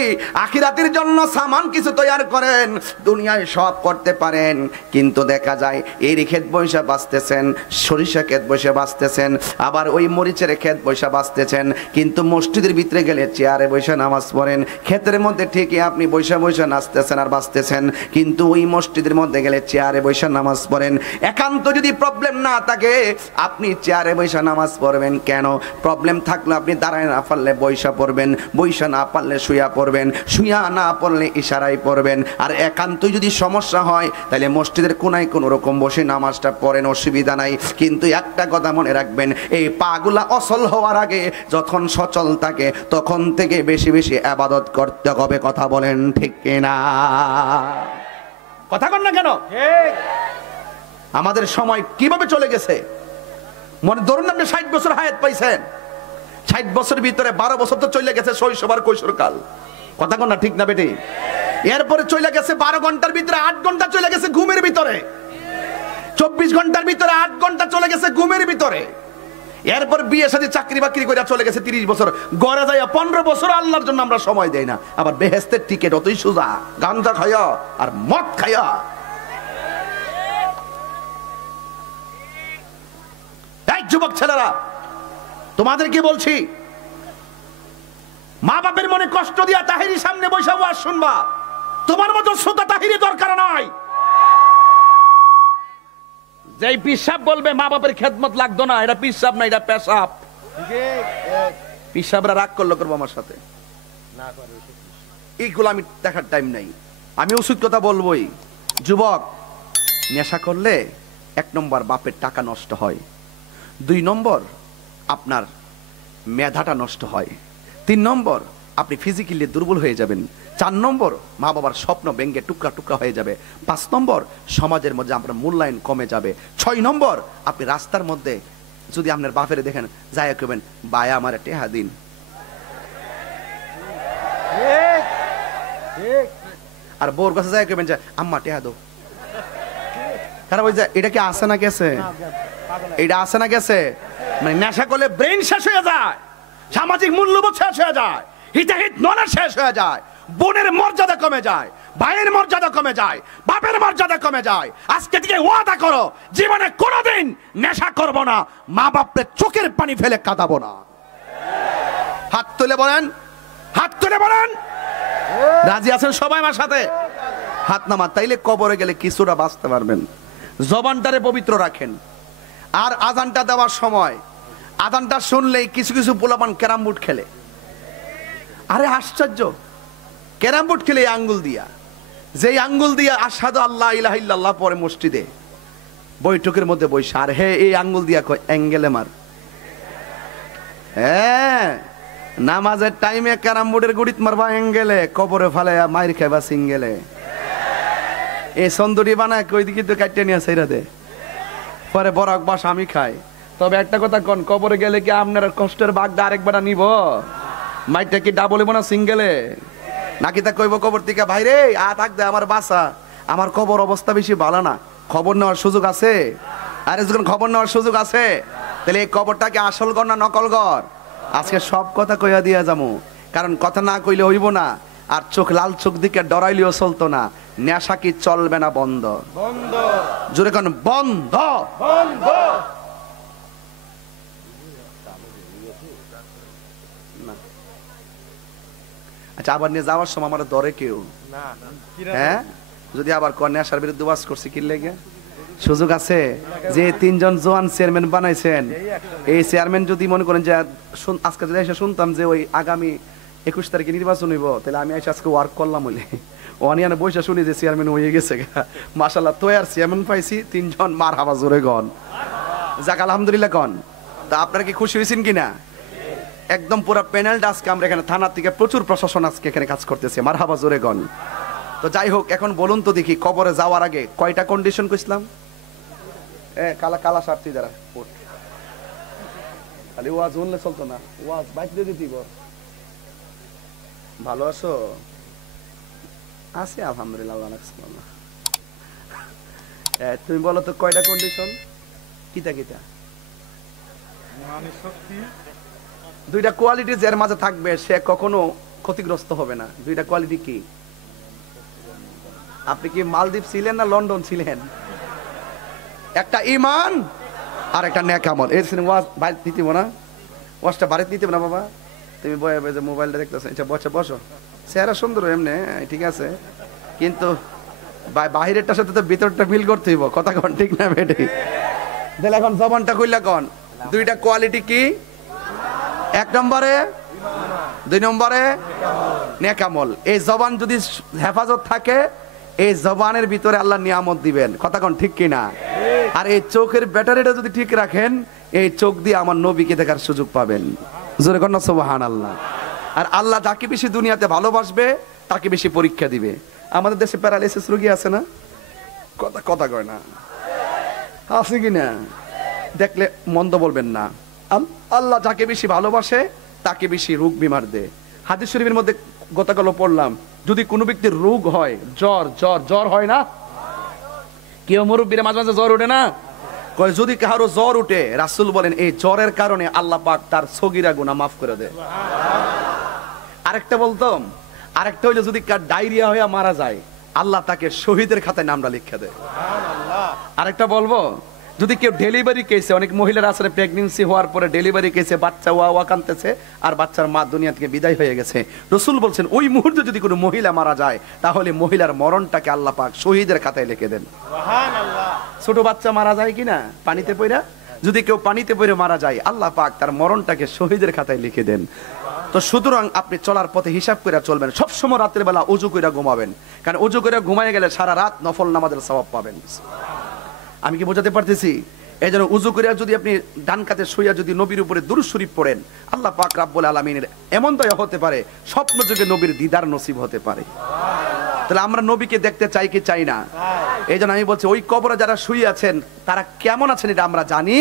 আখিরাতের জন্য সামান কিছু তৈরি করেন। দুনিয়ায় সব করতে পারেন, কিন্তু দেখা যায় এর ক্ষেত বৈশা বাঁচতেছেন, সরিষা ক্ষেত বসে বাঁচতেছেন, আবার ওই মরিচের ক্ষেত বৈশা বাঁচতেছেন, কিন্তু মসজিদের ভিতরে গেলে চেয়ারে বসে নামাজ পড়েন। ক্ষেতের মধ্যে ঠিকই আপনি বৈশা বৈশা নাচতেছেন আর বাঁচতেছেন, কিন্তু ওই মসজিদের মধ্যে গেলে চেয়ারে বৈশা নামাজ পড়েন। একান্ত যদি প্রবলেম না থাকে আপনি চেয়ারে বৈশা নামাজ পড়বেন কেন? প্রবলেম থাকলে আপনি দাঁড়ায় না পারলে বৈশা পড়বেন, বৈশা না পারলে শুয়া পড়বেন, শুয়া না পড়লে ইশারায় পড়বেন। আর একান্তই যদি সমস্যা হয় তাহলে মসজিদের কোনায় কোনো রকম বসে নামাজটা পড়েন, অসুবিধা নাই। কিন্তু একটা কথা মনে রাখবেন, এই পাগুলা অচল হওয়ার আগে যখন সচল থাকে তখন থেকে বেশি বেশি ইবাদত করতে হবে। কথা বলেন ঠিক কিনা? কথা কন না কেন? আমাদের সময় কিভাবে চলে গেছে। মনে ধরুন আপনি 60 বছর হায়াত পাইছেন, 60 বছরের ভিতরে 12 বছর তো চলে গেছে শৈশব আর কৈশোরকাল। কথা কন না ঠিক না বেটি? এরপরে চলে গেছে 12 ঘন্টার ভিতরে 8 ঘন্টা চলে গেছে ঘুমের ভিতরে, 24 ঘন্টার ভিতরে 8 ঘন্টা চলে গেছে ঘুমের ভিতরে। এরপর বিয়ে সাথে চাকরি বাকরি করে চলে গেছে 30 বছর, গড়ে যায় 15 বছর আল্লাহর জন্য আমরা সময় দেই না। আবার বেহেশতের টিকিট অতই সোজা, গাঞ্জা খায়া আর মদ খায়া। এই যুবক ছেলেরা, তোমাদেরকে বলছি, মা বাপের মনে কষ্ট দিয়া তাহিরি সামনে বসে ওয়াজ শুনবা। তোমার মতো শ্রোতা তাহিরি দরকার নাই। যেই পিসাব বলবে মা বাপের খেদমত লাগতো না, এটা পিসাব না, এটা পেশাব। পিসাবরা রাগ করবো আমার সাথে, এইগুলো আমি দেখার টাইম নাই। আমি ওষুধ কথা বলবোই। যুবক, নেশা করলে 1 নম্বর বাপের টাকা নষ্ট হয়, 2 নম্বর আপনার মেধাটা নষ্ট হয়, 3 নম্বর আপনি ফিজিক্যালি দুর্বল হয়ে যাবেন, 4 নম্বর মা বাবার স্বপ্ন ভেঙে টুকরা টুকরা হয়ে যাবে, 5 নম্বর সমাজের মধ্যে আপনার মূল্যায়ন কমে যাবে, 6 নম্বর আপনি রাস্তার মধ্যে যদি আপনার বাপের দেখেন যাই কবেন, বায়া আমার টেহা দিন। আর বউর কাছে যাই কবেন যে আম্মা টেহা দো। কারণ ওই যে এটা কি আসে না গেছে, এটা আসে না গেছে। মানে নেশা করলে ব্রেন শেষ হয়ে যায়, সামাজিক মূল্যবোধ শেষ হয়ে যায়, হিতাহিত নলেজ শেষ হয়ে যায়, বোনের মর্যাদা কমে যায়, ভাইয়ের মর্যাদা কমে যায়, বাপের মর্যাদা কমে যায়। আজকে থেকে ওয়াদা করো, জীবনে কোনোদিন নেশা করব না, মা বাপের চোখের পানি ফেলে কাঁদাবো না। হাত তুলে বলেন, হাত তুলে বলেন রাজি আছেন সবাই আমার সাথে? হাত নামা, তাইলে কবরে গেলে কিছুটা বাঁচতে পারবেন। জবানটারে পবিত্র রাখেন। আর আজানটা দেওয়ার সময় আজানটা শুনলেই কিছু কিছু পোলাপান ক্যারাম বোর্ড খেলে। আরে আশ্চর্য, ক্যারাম বোর্ড খেলে এই আঙ্গুল দিয়া, যেই আঙ্গুল দিয়া আশহাদু আল্লাহ ইলাহা ইল্লাল্লাহ পরে মসজিদে বৈঠকের মধ্যে বসে, আর হে এই আঙ্গুল দিয়া কয় অ্যাঙ্গেলে মার। হ্যাঁ, নামাজের টাইমে ক্যারাম বোর্ডের গুড়িত মারবা অ্যাঙ্গেলে, কবরে ফালে মাইর খাইবা সিঙ্গেলে। এই সন্দুরি বানায় কই দিকে তো কাটতে নিয়ে সেইরা দে, পরে বরাক বাস আমি খাই। তবে একটা কথা কন, কবরে গেলে কি আপনার কষ্টের ভাগটা আরেকবার নিব? মাইরটা কি ডাবল হইব না সিঙ্গেলে? নাকি তা কইব কবর থেকে ভাইরে আ থাক দে আমার বাসা, আমার কবর অবস্থা বেশি ভালো না, খবর নেওয়ার সুযোগ আছে? আরে যখন খবর নেওয়ার সুযোগ আছে, তাহলে এই কবরটা কি আসল ঘর না নকল ঘর? আজকে সব কথা কইয়া দিয়া যাবো, কারণ কথা না কইলে হইব না। আর চোখ লাল চোখ দিকে ডরাইলেও চলতো না। নেশা কি চলবে না বন্ধ? বন্ধ। জোরে কোন বন্ধ? বন্ধ। আচ্ছা, আবার নিয়ে যাওয়ার সময় আমার দরে কেউ হ্যাঁ যদি আবার নেশার বিরুদ্ধে ওয়াজ করছে কি লেগে সুযোগ আছে? যে 3 জন জোয়ান চেয়ারম্যান বানাইছেন, এই চেয়ারম্যান যদি মনে করেন যে আজকে যদি এসে শুনতাম যে ওই আগামী 21 তারিখে নির্বাচন হইব, তাহলে আমি এসে আজকে ওয়ার্ক করলাম বলে অনিয়ানে বসে শুনি যে চেয়ারম্যান হয়ে গেছে। মাশাআল্লাহ, তো আর চেয়ারম্যান পাইছি 3 জন, মার হাবা জোরে গন, যাক আলহামদুলিল্লাহ গন। তা আপনারা কি খুশি হয়েছেন কিনা? একদম পুরো প্যানেলটা আজকে আমরা এখানে থানা থেকে প্রচুর প্রশাসন আজকে এখানে কাজ করতেছে, মার হাবা জোরে গন। তো যাই হোক, এখন বলুন তো দেখি, কবরে যাওয়ার আগে কয়টা কন্ডিশন কইছিলাম? কালা কালা শার্ট তুই দাঁড়া ওঠ। খালি ওয়াজ বললে চলতো না, ওয়াজ বাইক দিয়ে দিতি। ভালো আছো? আছি আলহামদুলিল্লাহ, আল্লাহ রাখছেন। তুমি বলো তো কয়টা কন্ডিশন? কিতা কিতা? দুইটা কোয়ালিটি যার মাঝে থাকবে সে কখনো ক্ষতিগ্রস্ত হবে না। দুইটা কোয়ালিটি কি? আপনি কি মালদ্বীপ ছিলেন না লন্ডন ছিলেন? একটা ঈমান আর একটা নেক আমল। এর সিনেমা ওয়াজ বাড়িতে নিতে না, ওয়াজটা বাড়িতে নিতে না বাবা। তুমি বয়ে যে মোবাইলটা দেখতেছো, এটা বসে বসো। চেহারা সুন্দর এমনি, ঠিক আছে, কিন্তু বাহিরেরটার সাথে তো ভিতরটা মিল করতে হইব। কথা কন ঠিক না বেটি? তাহলে এখন জবানটা কইলা কন, দুইটা কোয়ালিটি কি? এক নম্বরে, দুই নম্বরে নেক আমল। এই জবান যদি হেফাজত থাকে, এই জবানের ভিতরে আল্লাহ নিয়ামত দিবেন। কথা কন ঠিক কিনা? আর এই চোখের ব্যাটারিটা যদি ঠিক রাখেন, এই চোখ দিয়ে আমার নবীকে দেখার সুযোগ পাবেন। জোরে কন না সুবহানাল্লাহ। আর আল্লাহ যাকে বেশি দুনিয়াতে ভালোবাসবে তাকে বেশি পরীক্ষা দিবে। আমাদের দেশে প্যারালাইসিস রোগী আছে না? কথা কথা কয় না, আছে কিনা? দেখলে মন্দ বলবেন না। আল্লাহ যাকে বেশি ভালোবাসে তাকে বেশি রোগ বিমার দেয়। হাদিস শরীফের মধ্যে গতকাল পড়লাম, যদি কোনো ব্যক্তির রোগ হয়, জ্বর জ্বর জ্বর হয় না, কেউ মুরব্বীরা মাঝে মাঝে জ্বর ওঠে না, কয় যদি কারো জ্বর উঠে, রাসূল বলেন এই জ্বরের কারণে আল্লাহ পাক তার সগীরা গুনাহ মাফ করে দেয়। আরেকটা বলতাম, আরেকটা হইলো যদি কার ডায়রিয়া হয়ে মারা যায়, আল্লাহ তাকে শহীদের খাতায় নামটা লিখে দেয়। আরেকটা বলবো, যদি কেউ ডেলিভারি কেসে, অনেক মহিলারা আসলে প্রেগন্যান্সি হওয়ার পরে ডেলিভারি কেসে বাচ্চা ওয়া কাঁদতেছে আর বাচ্চার মা দুনিয়া থেকে বিদায় হয়ে গেছে, রাসূল বলছেন ওই মুহূর্তে যদি কোনো মহিলা মারা যায়, তাহলে মহিলার মরণটাকে আল্লাহ পাক শহীদের খাতায় লিখে দেন। সুবহানাল্লাহ। ছোট বাচ্চা মারা যায় কিনা পানিতে পড়া, যদি কেউ পানিতে পড়ে মারা যায়, আল্লাহ পাক তার মরণটাকে শহীদের খাতায় লিখে দেন। তো সুতরাং আপনি চলার পথে হিসাব করে চলবেন। সবসময় রাতের বেলা ওযু করে ঘুমাবেন, কারণ ওযু করে ঘুমায় গেলে সারা রাত নফল নামাজের সওয়াব পাবেন। আমি কি বোঝাতে পারতেছি? এই জন্য উযু করে যদি আপনি ডান কাতে শুইয়া যদি নবীর উপরে দুরূদ শরীফ পড়েন, আল্লাহ পাক রব্বুল আলামিনের এমন দয়া হতে পারে, স্বপ্ন যুগে নবীর দিদার নসিব হতে পারে। তাহলে আমরা নবীকে দেখতে চাই কি চাই না? এই জন্য আমি বলছি, ওই কবরে যারা শুয়ে আছেন তারা কেমন আছেন এটা আমরা জানি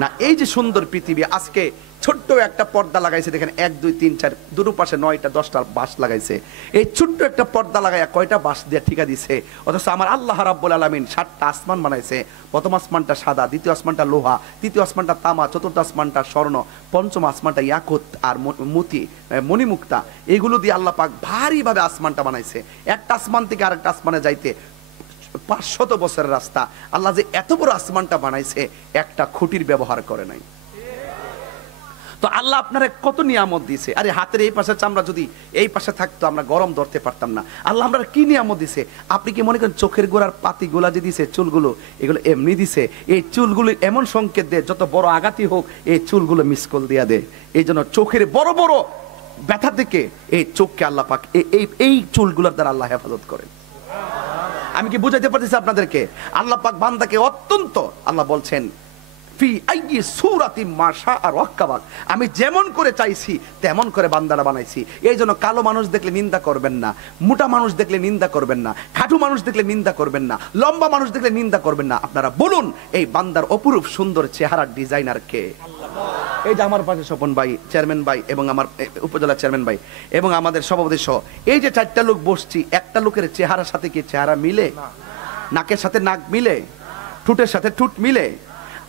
না। এই যে সুন্দর পৃথিবী, আজকে ছোট্ট একটা পর্দা লাগাইছে, দেখেন 1 2 3 4 দুটো পাশে 9টা 10টা বাঁশ লাগাইছে। এই ছোট্ট একটা পর্দা লাগাইয়া কয়টা বাঁশ দিয়ে ঠিকা দিছে, অথচ আমার আল্লাহ রাব্বুল আলামিন 7টা আসমান বানাইছে। প্রথম আসমানটা সাদা, দ্বিতীয় আসমানটা লোহা, তৃতীয় আসমানটা তামা, চতুর্থ আসমানটা স্বর্ণ, পঞ্চম আসমানটা ইয়াকুত আর মতি মণিমুক্তা। এগুলো দিয়ে আল্লাহ পাক ভারী ভাবে আসমানটা বানাইছে। একটা আসমান থেকে আরেকটা আসমানে যাইতে 500 বছরের রাস্তা। আল্লাহ যে এত বড় আসমানটা বানাইছে, একটা খুঁটির ব্যবহার করে নাই। তো আল্লাহ আপনারা কত নিয়ামত দিয়েছে। আরে হাতের এই পাশে চামড়া যদি এই পাশে থাকতো আমরা গরম ধরতে পারতাম না। আল্লাহ আমরা কি নিয়ামত দিয়েছে। আপনি কি মনে করেন চোখের গোড়ার পাতিগুলা যে দিছে, চুলগুলো, এগুলো এমনি দিছে? এই চুলগুলো এমন সংকেত দেয়, যত বড় আঘাতই হোক এই চুলগুলো মিসকল দিয়া দেয়। এই জন্য চোখের বড় বড় ব্যথা থেকে এই চোখকে আল্লাহ পাক এই চুলগুলোর দ্বারা আল্লাহ হেফাজত করেন। আমি কি বুঝাইতে পারতেছি আপনাদেরকে? আল্লাহ পাক বান্দাকে অত্যন্ত, আল্লাহ বলছেন ফি আইয়ি সূরাতিন মা শাআ রাক্কাবাক, আমি যেমন করে চাইছি তেমন করে বান্দারা বানাইছি। এই জন্য কালো মানুষ দেখলে নিন্দা করবেন না, মোটা মানুষ দেখলে নিন্দা করবেন না, খাঁটু মানুষ দেখলে নিন্দা করবেন না, লম্বা মানুষ দেখলে নিন্দা করবেন না। আপনারা বলুন এই বান্দার অপরূপ সুন্দর চেহারার ডিজাইনার কে? এই যে আমার পাশে স্বপন ভাই, চেয়ারম্যান ভাই, এবং আমার উপজেলা চেয়ারম্যান ভাই, এবং আমাদের সভাপতি সহ এই যে 4টা লোক বসছি, একটা লোকের চেহারার সাথে কি চেহারা মিলে? নাকের সাথে নাক মিলে? ঠোঁটের সাথে ঠোঁট মিলে?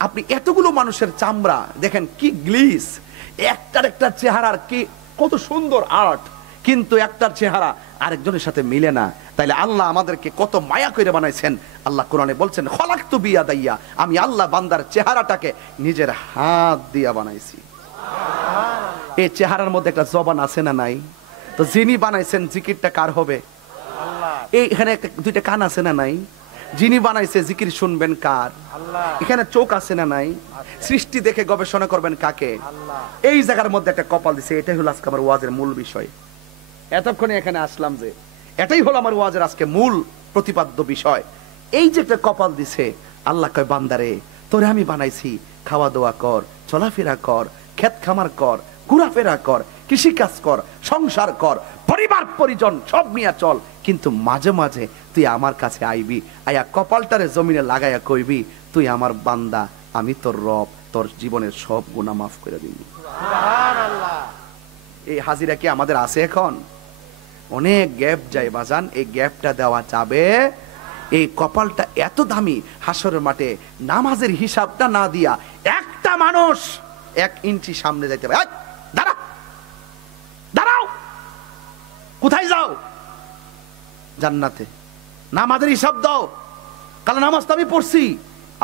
আপনি এতগুলো মানুষের চামড়া দেখেন কি গ্লিস, একটার একটা চেহারার কি কত সুন্দর আর্ট, কিন্তু একটার চেহারা আরেকজনের সাথে মিলে না। তাইলে আল্লাহ আমাদেরকে কত মায়া করে বানাইছেন। আল্লাহ কোরআনে বলছেন খলাকতু বিয়াদাইয়া, আমি আল্লাহ বান্দার চেহারাটাকে নিজের হাত দিয়া বানাইছি। এই চেহারার মধ্যে একটা জবান আছে না নাই? তো যিনি বানাইছেন জিকিরটা কার হবে? এখানে একটা দুইটা কান আছে না নাই? যিনি বানাইছে জিকির শুনবেন কার? এখানে চোখ আছে না নাই? সৃষ্টি দেখে গবেষণা করবেন কাকে? এই জায়গার মধ্যে একটা কপাল দিছে। এটাই হলো আজকে আমার ওয়াজের মূল বিষয়। এতক্ষণে এখানে আসলাম যে এটাই হলো আমার ওয়াজের আজকে মূল প্রতিপাদ্য বিষয়। এই যে একটা কপাল দিছে, আল্লাহ কয় বান্দারে তোরে আমি বানাইছি, খাওয়া দাওয়া কর, চলাফেরা কর, ক্ষেত খামার কর, ঘোরাফেরা কর, কৃষি কাজ কর, সংসার কর, পরিবার পরিজন সব নিয়ে চল, কিন্তু মাঝে মাঝে তুই আমার কাছে আইবি, আয়া কপালটারে জমিনে লাগাইয়া কইবি তুই আমার বান্দা, আমি তোর রব, তোর জীবনের সব গুনাহ মাফ করে দিবি। এই হাজিরা কি আমাদের আছে এখন? অনেক গ্যাপ যায় বাজান, এই গ্যাপটা দেওয়া যাবে। এই কপালটা এত দামি, হাসরের মাঠে নামাজের হিসাবটা না দিয়া একটা মানুষ 1 ইঞ্চি সামনে যাইতে পারে। দাঁড়া, দাঁড়াও, কোথায় যাও? জান্নাতে। নামাজের হিসাব দাও। কারণ নামাজ তো আমি পড়ছি।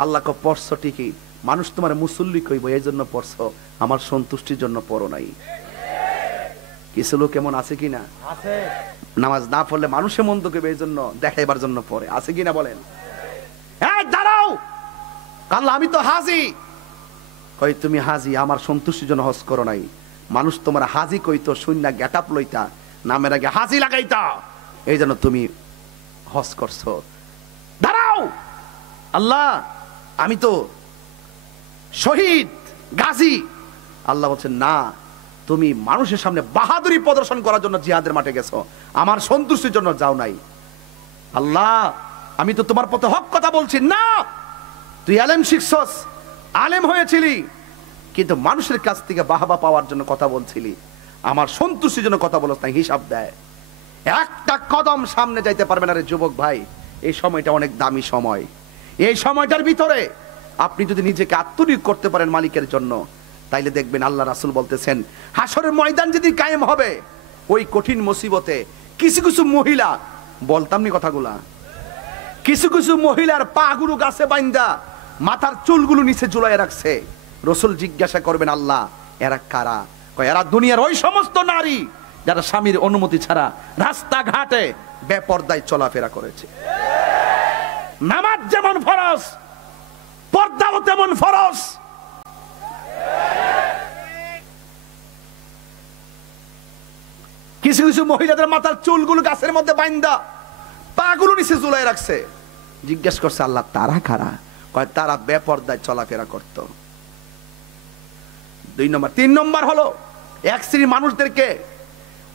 আল্লাহকে পড়ছো ঠিকই, মানুষ তোমার মুসল্লি কইব, এই জন্য পড়ছো, আমার সন্তুষ্টির জন্য পড়ো নাই। কিছু লোক এমন আছে কিনা? নামাজ না পড়লে মানুষে মন্দ করবে, এই জন্য দেখাইবার জন্য পড়ে, আছে কিনা বলেন? দাঁড়াও, আল্লাহ আমি তো হাজি। কই তুমি হাজি, আমার সন্তুষ্টির জন্য হজ করো নাই। মানুষ তোমার হাজি কইতো, শূন্য গেটআপ লইতা, নামের আগে হাজি লাগাইতা, এই জন্য তুমি হজ করছো। দাঁড়াও, আল্লাহ আমি তো শহীদ গাজী। আল্লাহ বলছেন না, তুমি মানুষের সামনে বাহাদুরি প্রদর্শন করার জন্য জিহাদের মাঠে গেছো, আমার সন্তুষ্টির জন্য যাও নাই। আল্লাহ আমি তো তোমার পথে হক কথা বলছি না, তুই আলেম শিখছস, আলেম হয়েছিলি, কিন্তু মানুষের কাছ থেকে বাহবা পাওয়ার জন্য কথা বলছিলি, আমার সন্তুষ্টির জন্য কথা বলছ না। হিসাব দেয়, একটা কদম সামনে যাইতে পারবে না রে যুবক ভাই। এই সময়টা অনেক দামি সময়। এই সময়টার ভিতরে আপনি যদি নিজেকে আত্মনিয়োগ করতে পারেন মালিকের জন্য, তাইলে দেখবেন আল্লাহ রাসূল বলতেছেন, হাসরের ময়দান যদি কায়েম হবে, ওই কঠিন মুসিবতে কিছু কিছু মহিলা, বলতাম নি কথাগুলা, কিছু কিছু মহিলার পা গুলো গাছে বাইন্দা মাথার চুলগুলো নিচে ঝুলাইয়া রাখছে। রাসূল জিজ্ঞাসা করবেন, আল্লাহ এরা কারা? কয় এরা দুনিয়ার ওই সমস্ত নারী যারা স্বামীর অনুমতি ছাড়া রাস্তাঘাটে বেপরদায় চলাফেরা করেছে। নামাজ যেমন ফরজ, পর্দাও তেমন ফরজ। কিছু কিছু মহিলাদের মাথার চুলগুলো গাছের মধ্যে বাইন্দা পাগুলো নিচে ঝুলাই রাখছে। জিজ্ঞেস করছে, আল্লাহ তারা কারা? কয় তারা বেপরদায় চলাফেরা করত। 2 নম্বর। 3 নম্বর হলো, এক শ্রেণীর মানুষদেরকে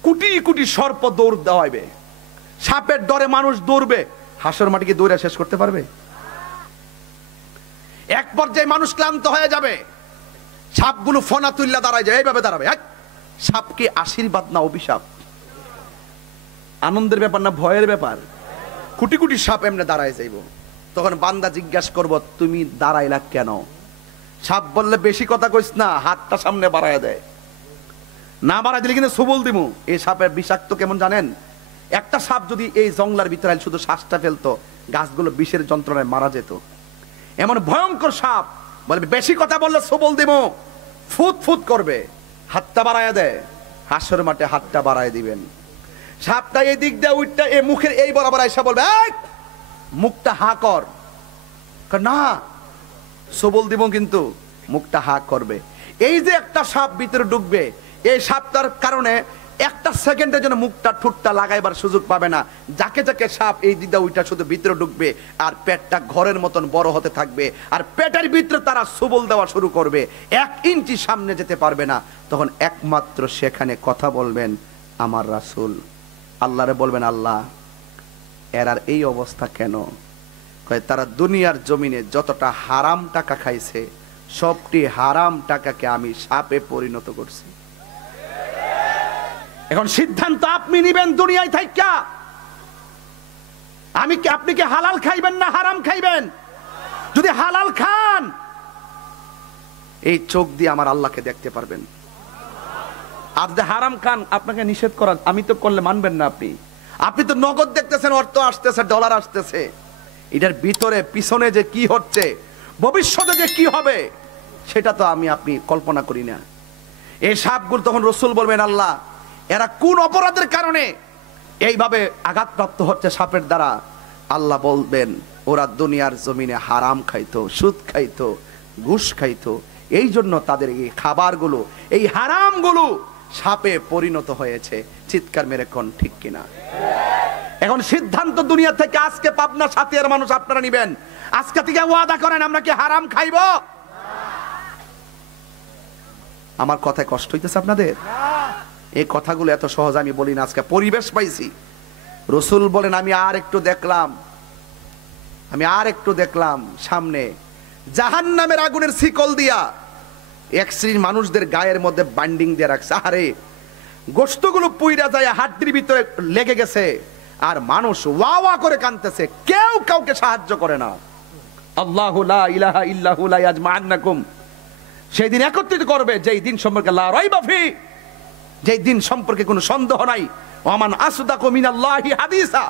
কোটি কোটি সর্প দৌড় দেওয়াইবে, সাপের ডরে মানুষ দৌড়বে, হাসর মাটিকে দৌড়ে শেষ করতে পারবে? এক পর্যায়ে মানুষ ক্লান্ত হয়ে যাবে, সাপগুলো ফনা তুল্লা দাঁড়ায় যায়, এইভাবে দাঁড়াবে। সাপ কি আশীর্বাদ না অভিশাপ? আনন্দের ব্যাপার না ভয়ের ব্যাপার? কোটি কোটি সাপ এমনি দাঁড়ায় যাইব। তখন বান্দা জিজ্ঞাসা করব, তুমি দাঁড়াইলা কেন? সাপ বললে, বেশি কথা কইস না, হাতটা সামনে বাড়ায় দেয়, না বাড়ায় দিলে কিন্তু সবল দিমু। এই সাপের বিষাক্ত কেমন জানেন? একটা সাপ যদি এই জঙ্গলার ভিতরে শুধু শ্বাসটা ফেলতো, গাছগুলো বিষের যন্ত্রণায় মারা যেত। এমন ভয়ঙ্কর সাপ। বলবে বেশি কথা বললে সবল দিমু, ফুট ফুট করবে, হাতটা বাড়ায় দেয়। হাসর মাঠে হাতটা বাড়ায় দিবেন, সাপটা এই দিক দিয়ে উঠটা এই মুখের এই বরাবর আইসা বলবে, মুখটা হা কর। না, সবল দিব, কিন্তু মুখটা হা করবে। এই যে একটা সাপ ভিতরে ঢুকবে, এই সাপটার কারণে একটা সেকেন্ডের জন্য মুখটা ঠুটটা লাগাইবার সুযোগ পাবে না। যাকে যাকে সাপ এই দিদা ওইটা শুধু ভিতরে ঢুকবে, আর পেটটা ঘরের মতন বড় হতে থাকবে, আর পেটের ভিতরে তারা সবল দেওয়া শুরু করবে, 1 ইঞ্চি সামনে যেতে পারবে না। তখন একমাত্র সেখানে কথা বলবেন আমার রাসূল। আল্লাহরে বলবেন, আল্লাহ এরার এই অবস্থা কেন? কয় তারা দুনিয়ার জমিনে যতটা হারাম টাকা খাইছে, সবটি হারাম টাকাকে আমি সাপে পরিণত করছি। এখন সিদ্ধান্ত আপনি নিবেন দুনিয়ায় থাইকা, আপনি কি হালাল খাইবেন না হারাম খাইবেন? যদি হালাল খান, এই চোখ দিয়ে আমার আল্লাহকে দেখতে পারবেন। আর যদি হারাম খান, আপনাকে নিষেধ করা, আমি তো করলে মানবেন না। আপনি তো নগদ দেখতেছেন, অর্থ আসতেছে, ডলার আসতেছে, এটার ভিতরে পিছনে যে কি হচ্ছে, ভবিষ্যতে যে কি হবে, সেটা তো আপনি কল্পনা করি না। এই সাপগুলো তখন রাসূল বলবেন, আল্লাহ এরা কোন অপরাধের কারণে এইভাবে আঘাতপ্রাপ্ত হচ্ছে সাপের দ্বারা? আল্লাহ বলবেন, ওরা দুনিয়ার জমিনে হারাম খাইতো, সুদ খাইতো, ঘুষ খাইতো, এই জন্য তাদের এই খাবারগুলো, এই হারামগুলো সাপে পরিণত হয়েছে। চিৎকার মেরে কোন ঠিক কিনা? এখন সিদ্ধান্ত দুনিয়া থেকে আজকে পাবনা সাথিয়ার মানুষ আপনারা নিবেন, আজকে থেকে ওয়াদা করেন, আমরা কি হারাম খাইব? আমার কথায় কষ্ট হইতেছে আপনাদের? এই কথাগুলো এত সহজ আমি বলি না, আজকে পরিবেশ পাইছি। রাসূল বলেন, আমি আর একটু দেখলাম সামনে জাহান্নামের আগুনের শিকল দিয়া এক শ্রেণীর মানুষদের গায়ের মধ্যে বাইন্ডিং দিয়ে রাখছে। আরে গোশতগুলো পুইরা যায় হাড্ডির ভিতরে লেগে গেছে, আর মানুষ ওয়া ওয়া করে কাঁদতেছে, কেউ কাউকে সাহায্য করে না। আল্লাহু লা ইলাহা ইল্লাহু লা ইয়াজমা'আন্নাকুম, সেই দিন একত্রিত করবে যেই দিন সম্পর্কে লা রাইবা ফি, যেই দিন সম্পর্কে কোনো সন্দেহ নাই। ওয়ামান আসদাকু মিনাল্লাহি হাদিসা,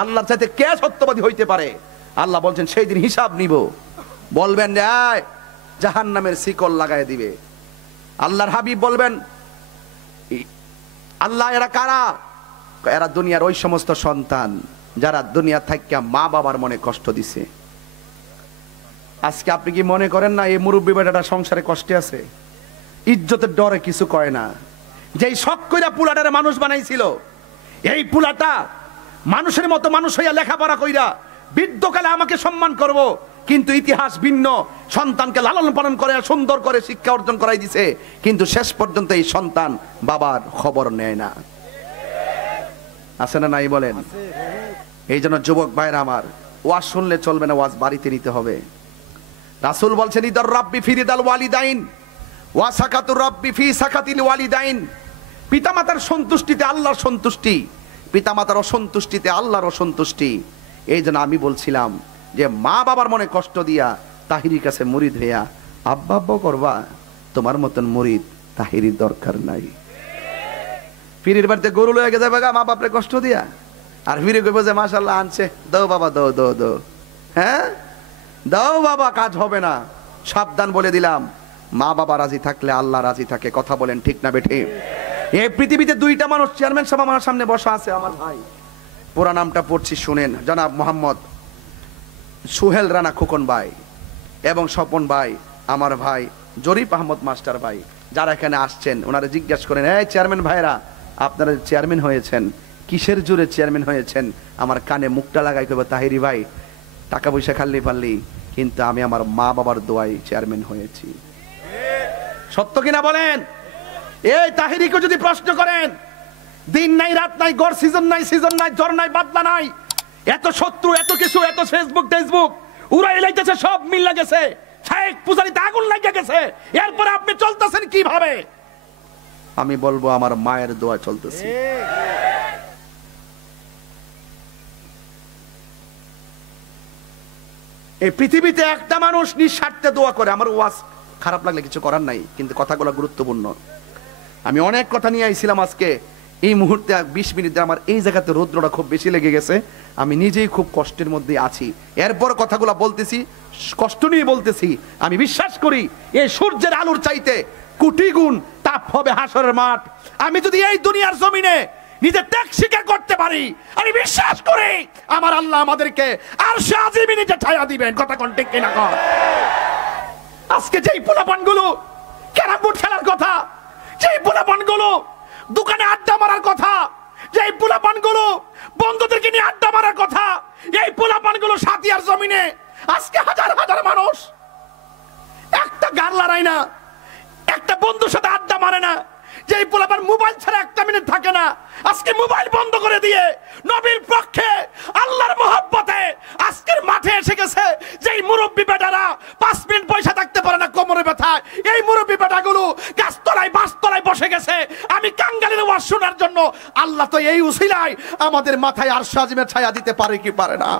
আল্লাহর চাইতে কে সত্যবাদী হইতে পারে? আল্লাহ বলছেন সেই দিন হিসাব নিব। বলবেন যে জাহান্নামের শিকল লাগায় দিবে। আল্লাহর হাবিব বলবেন, আল্লাহ এরা কারা? এরা দুনিয়ার ওই সমস্ত সন্তান যারা দুনিয়া থেকে মা বাবার মনে কষ্ট দিছে। আজকে আপনি কি মনে করেন না এই মুরব্বী বেটাটা সংসারে কষ্টে আছে? ইজ্জতের ডরে কিছু কয় না। যেই শখ কইরা পুলাটারে মানুষ বানাইছিল, এই পুলাটা মানুষের মতো মানুষ হইয়া লেখাপড়া কইরা বৃদ্ধকালে আমাকে সম্মান করব, কিন্তু ইতিহাস ভিন্ন। সন্তানকে লালন পালন করে সুন্দর করে শিক্ষা অর্জন করাই দিছে, কিন্তু শেষ পর্যন্ত এই সন্তান বাবার খবর নেয় না। আছে না নাই বলেন? এই জন্য যুবক ভাইরা আমার, ওয়াজ শুনলে চলবে না, ওয়াজ বাড়িতে নিতে হবে। রাসূল বলছেন ইদার রাব্বি ফিরিদাল ওয়ালিদাইন ওয়া সাকাতুর রাব্বি ফি সাকাতিল ওয়ালিদাইন, পিতামাতার সন্তুষ্টিতে আল্লাহর সন্তুষ্টি, পিতামাতার অসন্তুষ্টিতে আল্লাহর অসন্তুষ্টি। এই জন্য আমি বলছিলাম যে মা বাবার মনে কষ্ট দিয়া তাহিরির কাছে মুরিদ হইয়া আব্বা আব্বা করবা, তোমার মতন মুরিদ তাহিরির দরকার নাই। ফিরির বাড়িতে গরু লয়ে গেছে বাগা মা বাপরে কষ্ট দিয়া, আর ফিরে কইব যে মাশাআল্লাহ আনছে, দাও বাবা দাও দাও দাও, হ্যাঁ দাও বাবা, কাজ হবে না। সাবধান বলে দিলাম, মা বাবা রাজি থাকলে আল্লাহ রাজি থাকে। কথা বলেন ঠিক না বেঠে? এই পৃথিবীতে দুইটা মানুষ, চেয়ারম্যান সাহেব আমার সামনে বসা আছে, আমার ভাই, পুরা নামটা পড়ছি শুনেন, জনাব মোহাম্মদ সুহেল রানা খোকন ভাই এবং স্বপন ভাই, আমার ভাই জরিফ আহমদ মাস্টার ভাই, যারা এখানে আসছেন ওনারা জিজ্ঞাসা করেন, এই চেয়ারম্যান ভাইরা আপনারা চেয়ারম্যান হয়েছেন, কিসের জোরে চেয়ারম্যান হয়েছেন? আমার কানে মুখটা লাগাই কইব, তাহিরি ভাই টাকা পয়সা খাল্লি পারলি, কিন্তু আমি আমার মা বাবার দোয়ায় চেয়ারম্যান হয়েছি। সত্য কিনা বলেন? এই তাহিরিকে যদি প্রশ্ন করেন, দিন নাই রাত নাই, গড় সিজন নাই জ্বর নাই বাদলা নাই, এত শত্রু এত কিছু, এত ফেসবুক টেসবুক উড়াই লাইতেছে, সব মিল লাগেছে, শেখ পূজারিতে আগুন লাগে গেছে, এরপরে আপনি চলতেছেন কিভাবে? আমি বলবো আমার মায়ের দোয়া চলতেছে। এই পৃথিবীতে একটা মানুষ নিঃস্বার্থে দোয়া করে। আমার ওয়াজ খারাপ লাগলে কিছু করার নাই, কিন্তু কথাগুলো গুরুত্বপূর্ণ। আমি অনেক কথা নিয়ে আইছিলাম আজকে, এই মুহূর্তে 20 মিনিটে আমার এই জায়গাতে রৌদ্রটা খুব বেশি লেগে গেছে, আমি নিজেই খুব কষ্টের মধ্যে আছি। এরপর কথাগুলো বলতেছি, কষ্ট নিয়ে বলতেছি। আমি বিশ্বাস করি এই সূর্যের আলোর চাইতে কোটি গুণ তাপ হবে হাসরের মাঠ। আমি যদি এই দুনিয়ার জমিনে নিজের ত্যাগ স্বীকার করতে পারি, আমি বিশ্বাস করি আমার আল্লাহ আমাদেরকে আরশে আজিমে নিজে ছায়া দিবেন। কথা কোন ঠিক কিনা কর? আজকে যেই পোলাপানগুলো ক্যারাম বোর্ড খেলার কথা, যেই পোলাপানগুলো দোকানে আড্ডা মারার কথা, যেই পোলাপানগুলো বন্ধুদেরকে নিয়ে আড্ডা মারার কথা, এই পোলাপানগুলো সাতিয়ার জমিনে আজকে হাজার হাজার মানুষ একটা গান লড়ায় না, একটা বন্ধুর সাথে আড্ডা মারে না, যেই পোলাপান মোবাইল ছাড়া একটা মিনিট থাকে না, আজকে মোবাইল বন্ধ করে দিয়ে নবীর পক্ষে আল্লাহর মহব্বতে আজকের মাঠে এসে গেছে। যেই মুরব্বী বেটারা 5 মিনিট পয়সা থাকতে পারে না কোমরে ব্যথা, এই মুরব্বী বেটাগুলো গাছতলায় বাসতলায় বসে গেছে আমি কাঙ্গালের ওয়াজ শোনার জন্য। আল্লাহ তো এই উসিলায় আমাদের মাথায় আরশে আজিমের ছায়া দিতে পারে কি পারে না?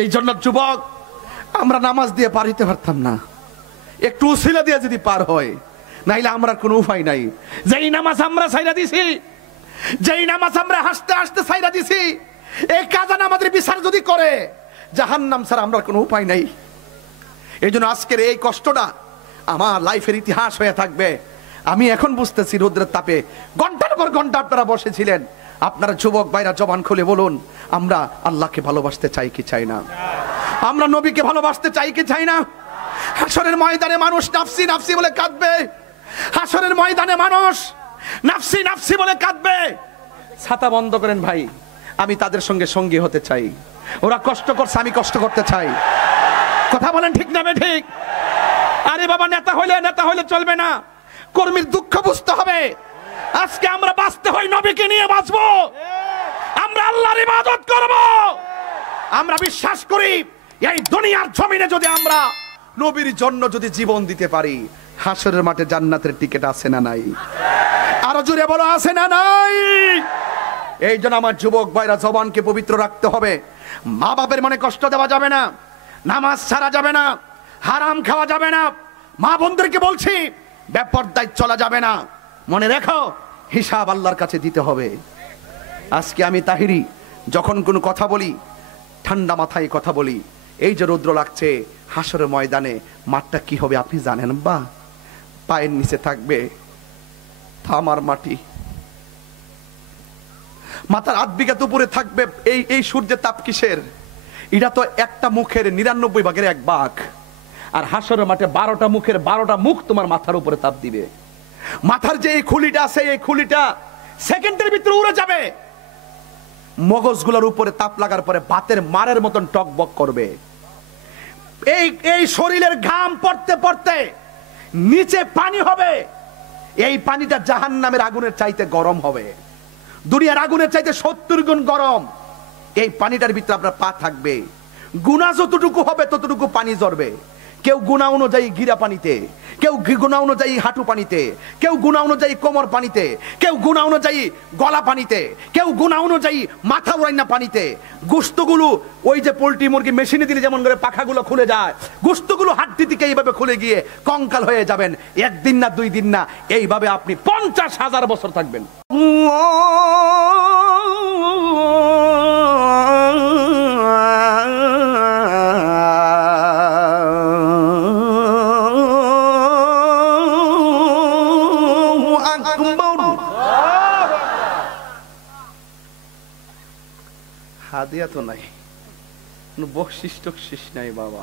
এই জন্য যুবক, আমরা নামাজ দিয়ে পার হইতে পারতাম না, একটু উসিলা দিয়ে যদি পার হয়, নাইলে আমরা কোনো উপায় নাই। যেই নামাজ আমরা ছাইরা দিছি, যেই নামাজ আমরা হাসতে হাসতে ছাইরা দিছি, এই কাজান আমাদের বিচার যদি করে, জাহান্নাম ছাড়া আমরা কোনো উপায় নাই। এই জন্য আজকের এই কষ্টটা আমার লাইফের ইতিহাস হয়ে থাকবে। আমি এখন বুঝতেছি রোদ্রের তাপে ঘন্টার পর ঘন্টা আপনারা বসেছিলেন। আপনারা যুবক ভাইরা জবান খুলে বলুন, আমরা আল্লাহকে ভালোবাসতে চাই কি চাই না? আমরা নবীকে ভালোবাসতে চাই কি চাই না? হাসরের ময়দানে মানুষ নাফসি নাফসি বলে কাঁদবে, হাসরের ময়দানে মানুষ নাফসি নাফসি বলে কাঁদবে। ছাতা বন্ধ করেন ভাই, আমি তাদের সঙ্গে সঙ্গী হতে চাই। ওরা কষ্ট করছে, আমি কষ্ট করতে চাই। কথা বলেন ঠিক না ঠিক? আরে বাবা, নেতা হইলে চলবে না, কর্মীর দুঃখ বুঝতে হবে। আজকে আমরা বাঁচতে হয় নবীকে নিয়ে বাঁচবো, আমরা আল্লাহর ইবাদত করব। আমরা বিশ্বাস করি এই দুনিয়ার জমিনে যদি আমরা নবীর জন্য যদি জীবন দিতে পারি, হাসরের মাঠে জান্নাতের টিকিট আছে না নাই? আরো জোরে বলো, আছে না নাই? এই জন্য আমার যুবক ভাইরা জবানকে পবিত্র রাখতে হবে। মা বাপের মনে কষ্ট দেওয়া যাবে না, নামাজ ছাড়া যাবে না, হারাম খাওয়া যাবে না। মা বোনদেরকে বলছি, বেপরদায় চলা যাবে না। মনে রেখো, হিসাব আল্লাহর কাছে দিতে হবে। আজকে আমি তাহিরি যখন কোনো কথা বলি, ঠান্ডা মাথায় কথা বলি। এই যে রৌদ্র লাগছে, হাসরের ময়দানে মাঠটা কি হবে আপনি জানেন? বা পায়ের নিচে থাকবে থামার মাটি, মাথার 8 বিঘা উপরে থাকবে এই সূর্যের তাপ কিসের? এটা তো একটা মুখের 99 ভাগের 1 ভাগ। আর হাসরের মাঠে 12টা মুখের 12টা মুখ তোমার মাথার উপরে তাপ দিবে। মাথার যে এই খুলিটা আছে, এই খুলিটা সেকেন্ডের ভিতরে উড়ে যাবে। মগজগুলোর উপরে তাপ লাগার পরে বাতের মারের মতন টকবক করবে। এই শরীরের ঘাম পড়তে পড়তে নিচে পানি হবে। এই পানিটা জাহান্নামের আগুনের চাইতে গরম হবে, দুনিয়ার আগুনের চাইতে 70 গুণ গরম। এই পানিটার ভিতরে আপনার পা থাকবে। গুনাহ যতটুকু হবে ততটুকু পানি ঝরবে। কেউ গুনাহ অনুযায়ী গিরা পানিতে, কেউ গুনাহ অনুযায়ী হাঁটু পানিতে, কেউ গুনাহ অনুযায়ী কোমর পানিতে, কেউ গুনাহ অনুযায়ী গলা পানিতে, কেউ গুনাহ অনুযায়ী মাথা উড়াইনা পানিতে। গোশতগুলো ওই যে পোল্ট্রি মুরগি মেশিনে দিলে যেমন করে পাখাগুলো খুলে যায়, গোশতগুলো হাড্ডি থেকে এইভাবে খুলে গিয়ে কঙ্কাল হয়ে যাবেন। 1 দিন না 2 দিন না, এইভাবে আপনি 50,000 বছর থাকবেন। হাদিয়া তো নাই, বকশিস টকশিস নাই। বাবা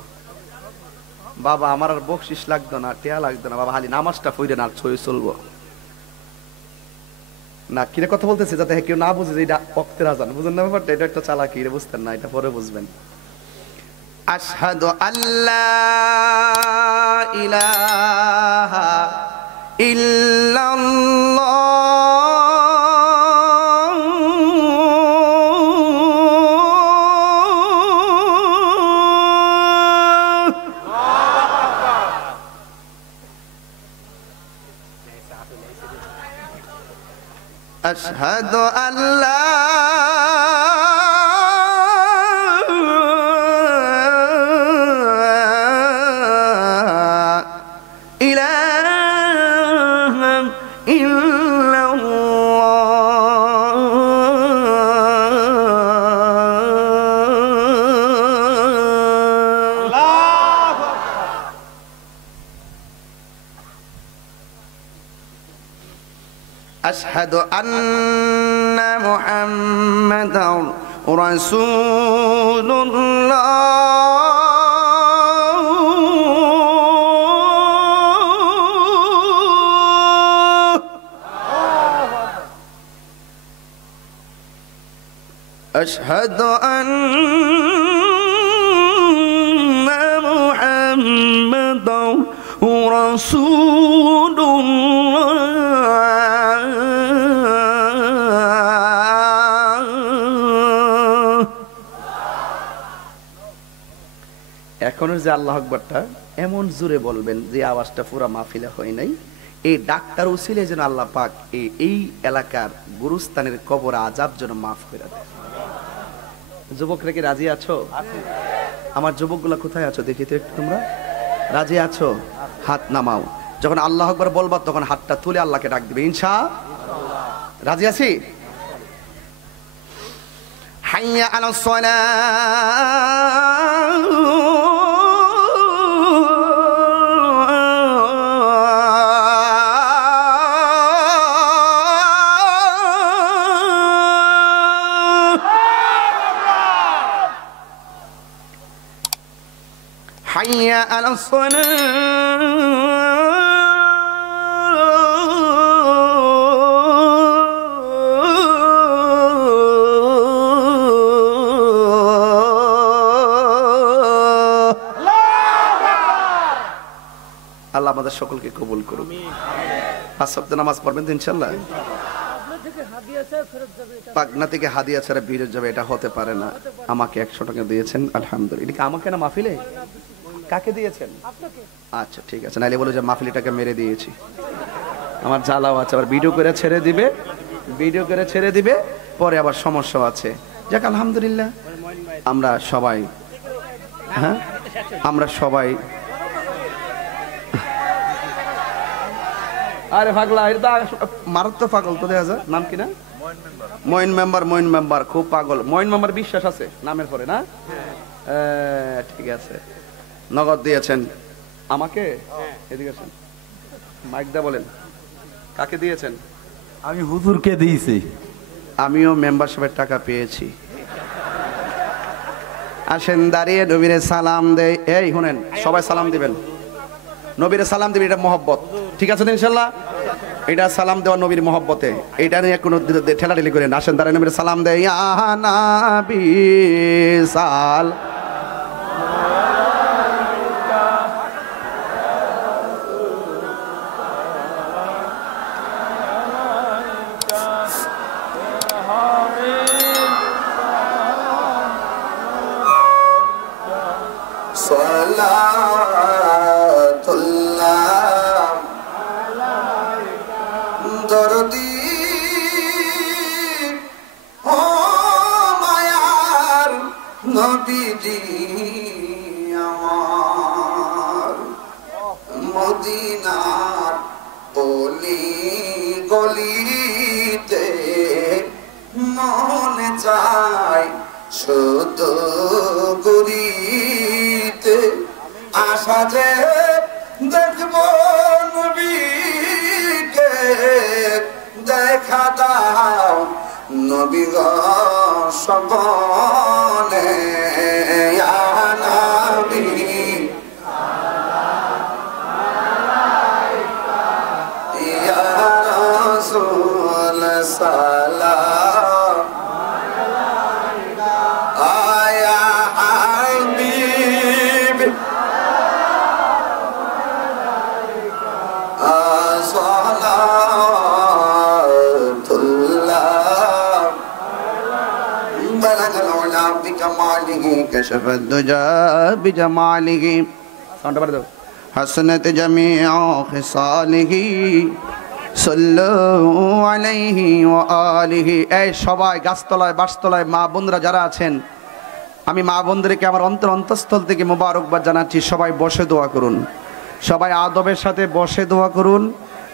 বাবা আমার আর বকশিস লাগতো না, টেয়া লাগতো না। বাবা খালি নামাজটা পড়ে না ছয় চলবো না। কিরে কথা বলতেছে যাতে কেউ না বুঝে যে এটা ওয়াক্তের আযান। বুঝেন না ব্যাপারটা? এটা একটা চালাকি, এটা বুঝতেন না, এটা পরে বুঝবেন। আশহাদু আল্লা ইলাহা ইল্লাল্লাহ أشهد أن لا إله إلا الله. أشهد أن محمدا رسول الله. أشهد أن محمدا رسول এখনো যে আল্লাহু আকবারটা এমন জোরে বলবেন যে আওয়াজটা পুরা মাহফিলে হয় নাই। এই ডাক্তার উসিলে যেন আল্লাহ পাক এই এলাকার গুরুস্থানের কবর আযাব যেন মাফ করে দেয়। যুবকরা কি রাজি আছো? আমার যুবকগুলা কোথায় আছো দেখি তো একটু। তোমরা রাজি আছো? হাত নামাও। যখন আল্লাহু আকবার বলবা তখন হাতটা তুলে আল্লাহকে ডাক দিবে ইনশাআল্লাহ। রাজি আছি? হাইয়া আলাস সালাহ। حي على আল্লাহ আমাদের সকলকে কবুল করুন। 5 ওয়াক্ত নামাজ পড়বেন তো ইনশাআল্লাহ। পাগনা থেকে হাদিয়া ছাড়া ফেরত যাবে, এটা হতে পারে না। আমাকে 100 টাকা দিয়েছেন, আলহামদুলিল্লাহ। এটা কি আমাকে না মাহফিলে? কাকে দিয়েছেন? আচ্ছা ঠিক আছে, নাইলে বলো যে মাহফিলটাকে মেরে দিয়েছি। আমার জ্বালাও আছে, আবার ভিডিও করে ছেড়ে দিবে, ভিডিও করে ছেড়ে দিবে, পরে আবার সমস্যা আছে। যাক আলহামদুলিল্লাহ, আমরা সবাই, হ্যাঁ আমরা সবাই, আরে পাগলা, এটা মারাত্মক পাগল তো দেখা যায়। নাম কি না? মইন মেম্বার। মইন মেম্বার খুব পাগল। মইন মেম্বার বিশ্বাস আছে নামের পরে না? ঠিক আছে। নগদ দিয়েছেন আমাকে? এদিকে আসেন, মাইক দা বলেন কাকে দিয়েছেন? আমি হুজুরকে দিয়েছি। আমিও মেম্বারশিপের টাকা পেয়েছি। আসেন দাঁড়িয়ে নবীরে সালাম দেয়। এই শুনেন, সবাই সালাম দিবেন, নবীরে সালাম দিবেন, এটা মহব্বত। ঠিক আছে ইনশাল্লাহ? এটা সালাম দেওয়া নবীর মহব্বতে, এটা নিয়ে কোনো ঠেলাঠেলি করেন। আসেন দাঁড়িয়ে নবীরে সালাম দেয়। ইয়া নবী সাল দরদি ও মায়ার নবীজি আমার, মদিনার গলি গলিতে মনে চায় শুধু গরিতে, আশা যে দেখবো নবীকে, দেখা দাও নবী গো সপনে। ইয়া নবী ইয়া রাসূল সালাম আয়া হাবিব كشف الدجى بجماله حسنت جميع خصاله صلوا عليه وآله। এই সবাই গাছতলায় বাসতলায় মা বোনরা যারা আছেন, আমি মা বোনদেরকে আমার অন্তঃস্থল থেকে মোবারকবাদ জানাচ্ছি। সবাই বসে দোয়া করুন, সবাই আদবের সাথে বসে দোয়া করুন,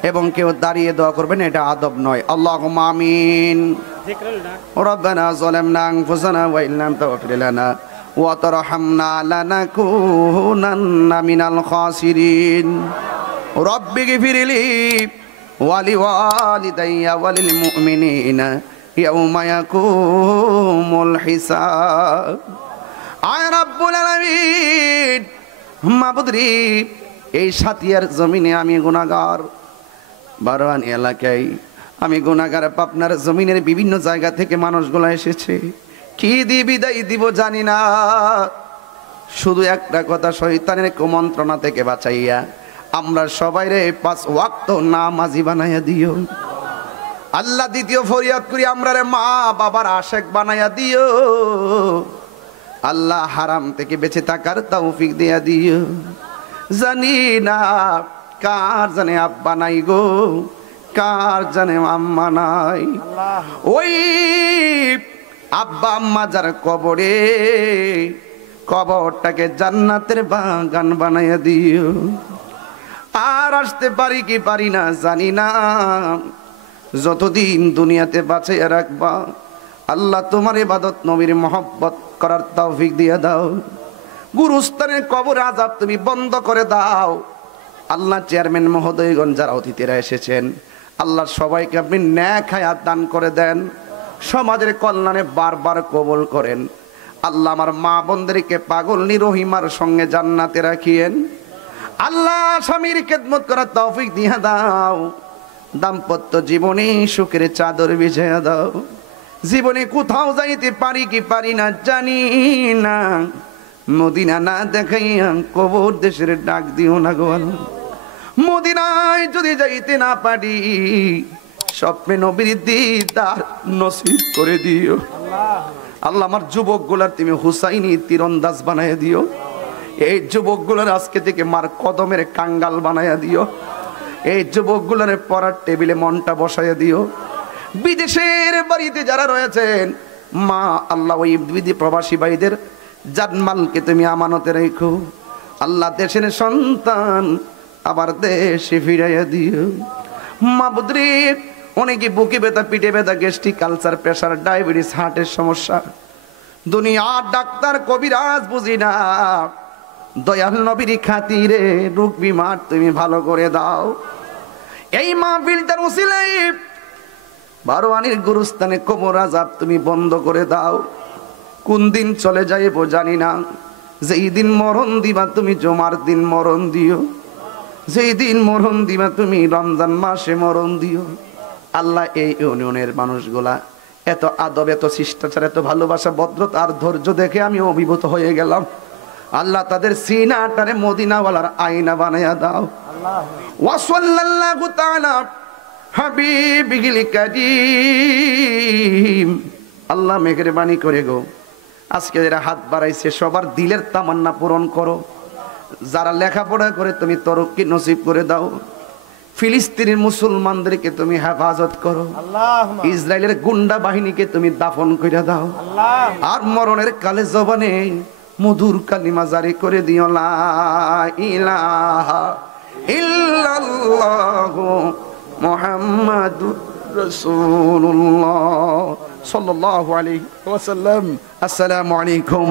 এবং কেউ দাঁড়িয়ে দোয়া করবেন, এটা আদব নয়। আল্লাহুম্মা আমিন। রব্বানা যালামনা আনফুসানা ওয়া ইল্লাম তাগফির লানা ওয়া তারহামনা লানাকুনান্না মিনাল খাসিরিন। রব্বিগফিরলি ওয়া লিওয়ালিদাইয়া ওয়া লিল মুমিনিনা ইয়াউমা ইয়াকুমুল হিসাব। আয় রাব্বুল আলামিন, মাবুদরি এই সাতিয়ার জমিনে আমি গুনাহগার, বারোয়ান এলাকায় আমি গুনাহগার। পাবনার জমিনের বিভিন্ন জায়গা থেকে মানুষগুলো এসেছে, কি দিয়ে বিদায় দিব জানি না। শুধু একটা কথা, শয়তানের কুমন্ত্রণা থেকে বাঁচাইয়া আমরা সবাই রে 5 ওয়াক্ত নামাজি বানাইয়া দিও আল্লাহ। দ্বিতীয় ফরিয়াদ করি, আমরা রে মা বাবার আশেক বানাইয়া দিও আল্লাহ। হারাম থেকে বেঁচে থাকার তৌফিক দিয়া দিও। জানি না কার জানে আব্বা নাই গো, কার জানে আম্মা নাই। ওই আব্বা আম্মা যার কবরে, কবরটাকে জান্নাতের বাগান বানাইয়া দিও। আর আসতে পারি কি পারি না জানি না, যতদিন দুনিয়াতে বাঁচাইয়া রাখবা আল্লাহ তোমার ইবাদত নবীর মহব্বত করার তৌফিক দিয়ে দাও। গুরুস্থানের কবর আযাব তুমি বন্ধ করে দাও আল্লাহ। চেয়ারম্যান মহোদয়গণ যারা অতিথিরা এসেছেন, আল্লাহ সবাইকে আপনি ন্যাক হায়াত দান করে দেন, সমাজের কল্যাণে বারবার কবুল করেন। আল্লাহ আমার মা বোনদেরকে পাগলনি রহিমার সঙ্গে জান্নাতে রাখিয়েন। আল্লাহ স্বামীর খেদমত করার তৌফিক দিয়ে দাও। দাম্পত্য জীবনে সুখের চাদর বিছিয়ে দাও। জীবনে কোথাও যাইতে পারি কি পারি না জানি না, মদিনা না দেখাইয়া কবর দেশের ডাক দিও না গো। মদিনায় যদি যাইতে না পারি, স্বপ্নে নবীর দিদার নসিব করে দিও। আল্লাহ আমার যুবকগুলার তুমি হুসাইনি তীরন্দাজ বানায় দিও। এই যুবকগুলার আজকে থেকে মার কদমের কাঙ্গাল বানায়া দিও। এই যুবকগুলার পড়ার টেবিলে মনটা বসাইয়া দিও। বিদেশের বাড়িতে যারা রয়েছেন মা আল্লাহ ওই বিদেশি প্রবাসী ভাইদের জানমালকে তুমি আমানতে রেখো। আল্লাহ দেশের সন্তান আবার দেশে ফিরাইয়া দিও। মাবুদ্রি অনেকে বুকে ব্যথা, পিঠে ব্যথা, গ্যাস্ট্রিক, কালচার, প্রেশার, ডায়াবেটিস, হার্টের সমস্যা, দুনিয়ার ডাক্তার কবিরাজ বুঝি না, দয়াল নবীর খাতিরে রোগ বিমার তুমি ভালো করে দাও। এই মাহফিলটার উসিলায় বারোয়ানির গুরুস্থানে কবর আযাব তুমি বন্ধ করে দাও। কোন দিন চলে যাইব জানি না, যেই দিন মরণ দিবা তুমি জুমার দিন মরণ দিও, যেই দিন মরণ দিবা তুমি রমজান মাসে মরণ দিও। আল্লাহ এই ইউনিয়নের মানুষগুলা এত আদব, এত শিষ্টাচার, এত ভালোবাসা, ভদ্রতা আর ধৈর্য দেখে আমি অভিভূত হয়ে গেলাম। আল্লাহ তাদের সিনাটারে মদিনাওয়ালার আয়না বানায়া দাও। ওয়া সাল্লাল্লাহু তাআলা হাবিবিল কারীম। আল্লাহ মেহেরবানি করে গো আজকে যারা হাত বাড়াইছে সবার দিলের তামান্না পূরণ করো। যারা লেখাপড়া করে তুমি তরক্কি নসিব করে দাও। ফিলিস্তিনের মুসলমানদেরকে তুমি হেফাজত করো। ইসরায়েলের গুন্ডা বাহিনীকে তুমি দাফন করে দাও। আর মরণের কালে জবানে মধুর কালিমা জারি করে দিও, লা ইলাহা ইল্লাল্লাহু মুহাম্মাদুর রাসূলুল্লাহ সাল্লাল্লাহু আলাইহি ওয়াসাল্লাম। আসসালামু আলাইকুম।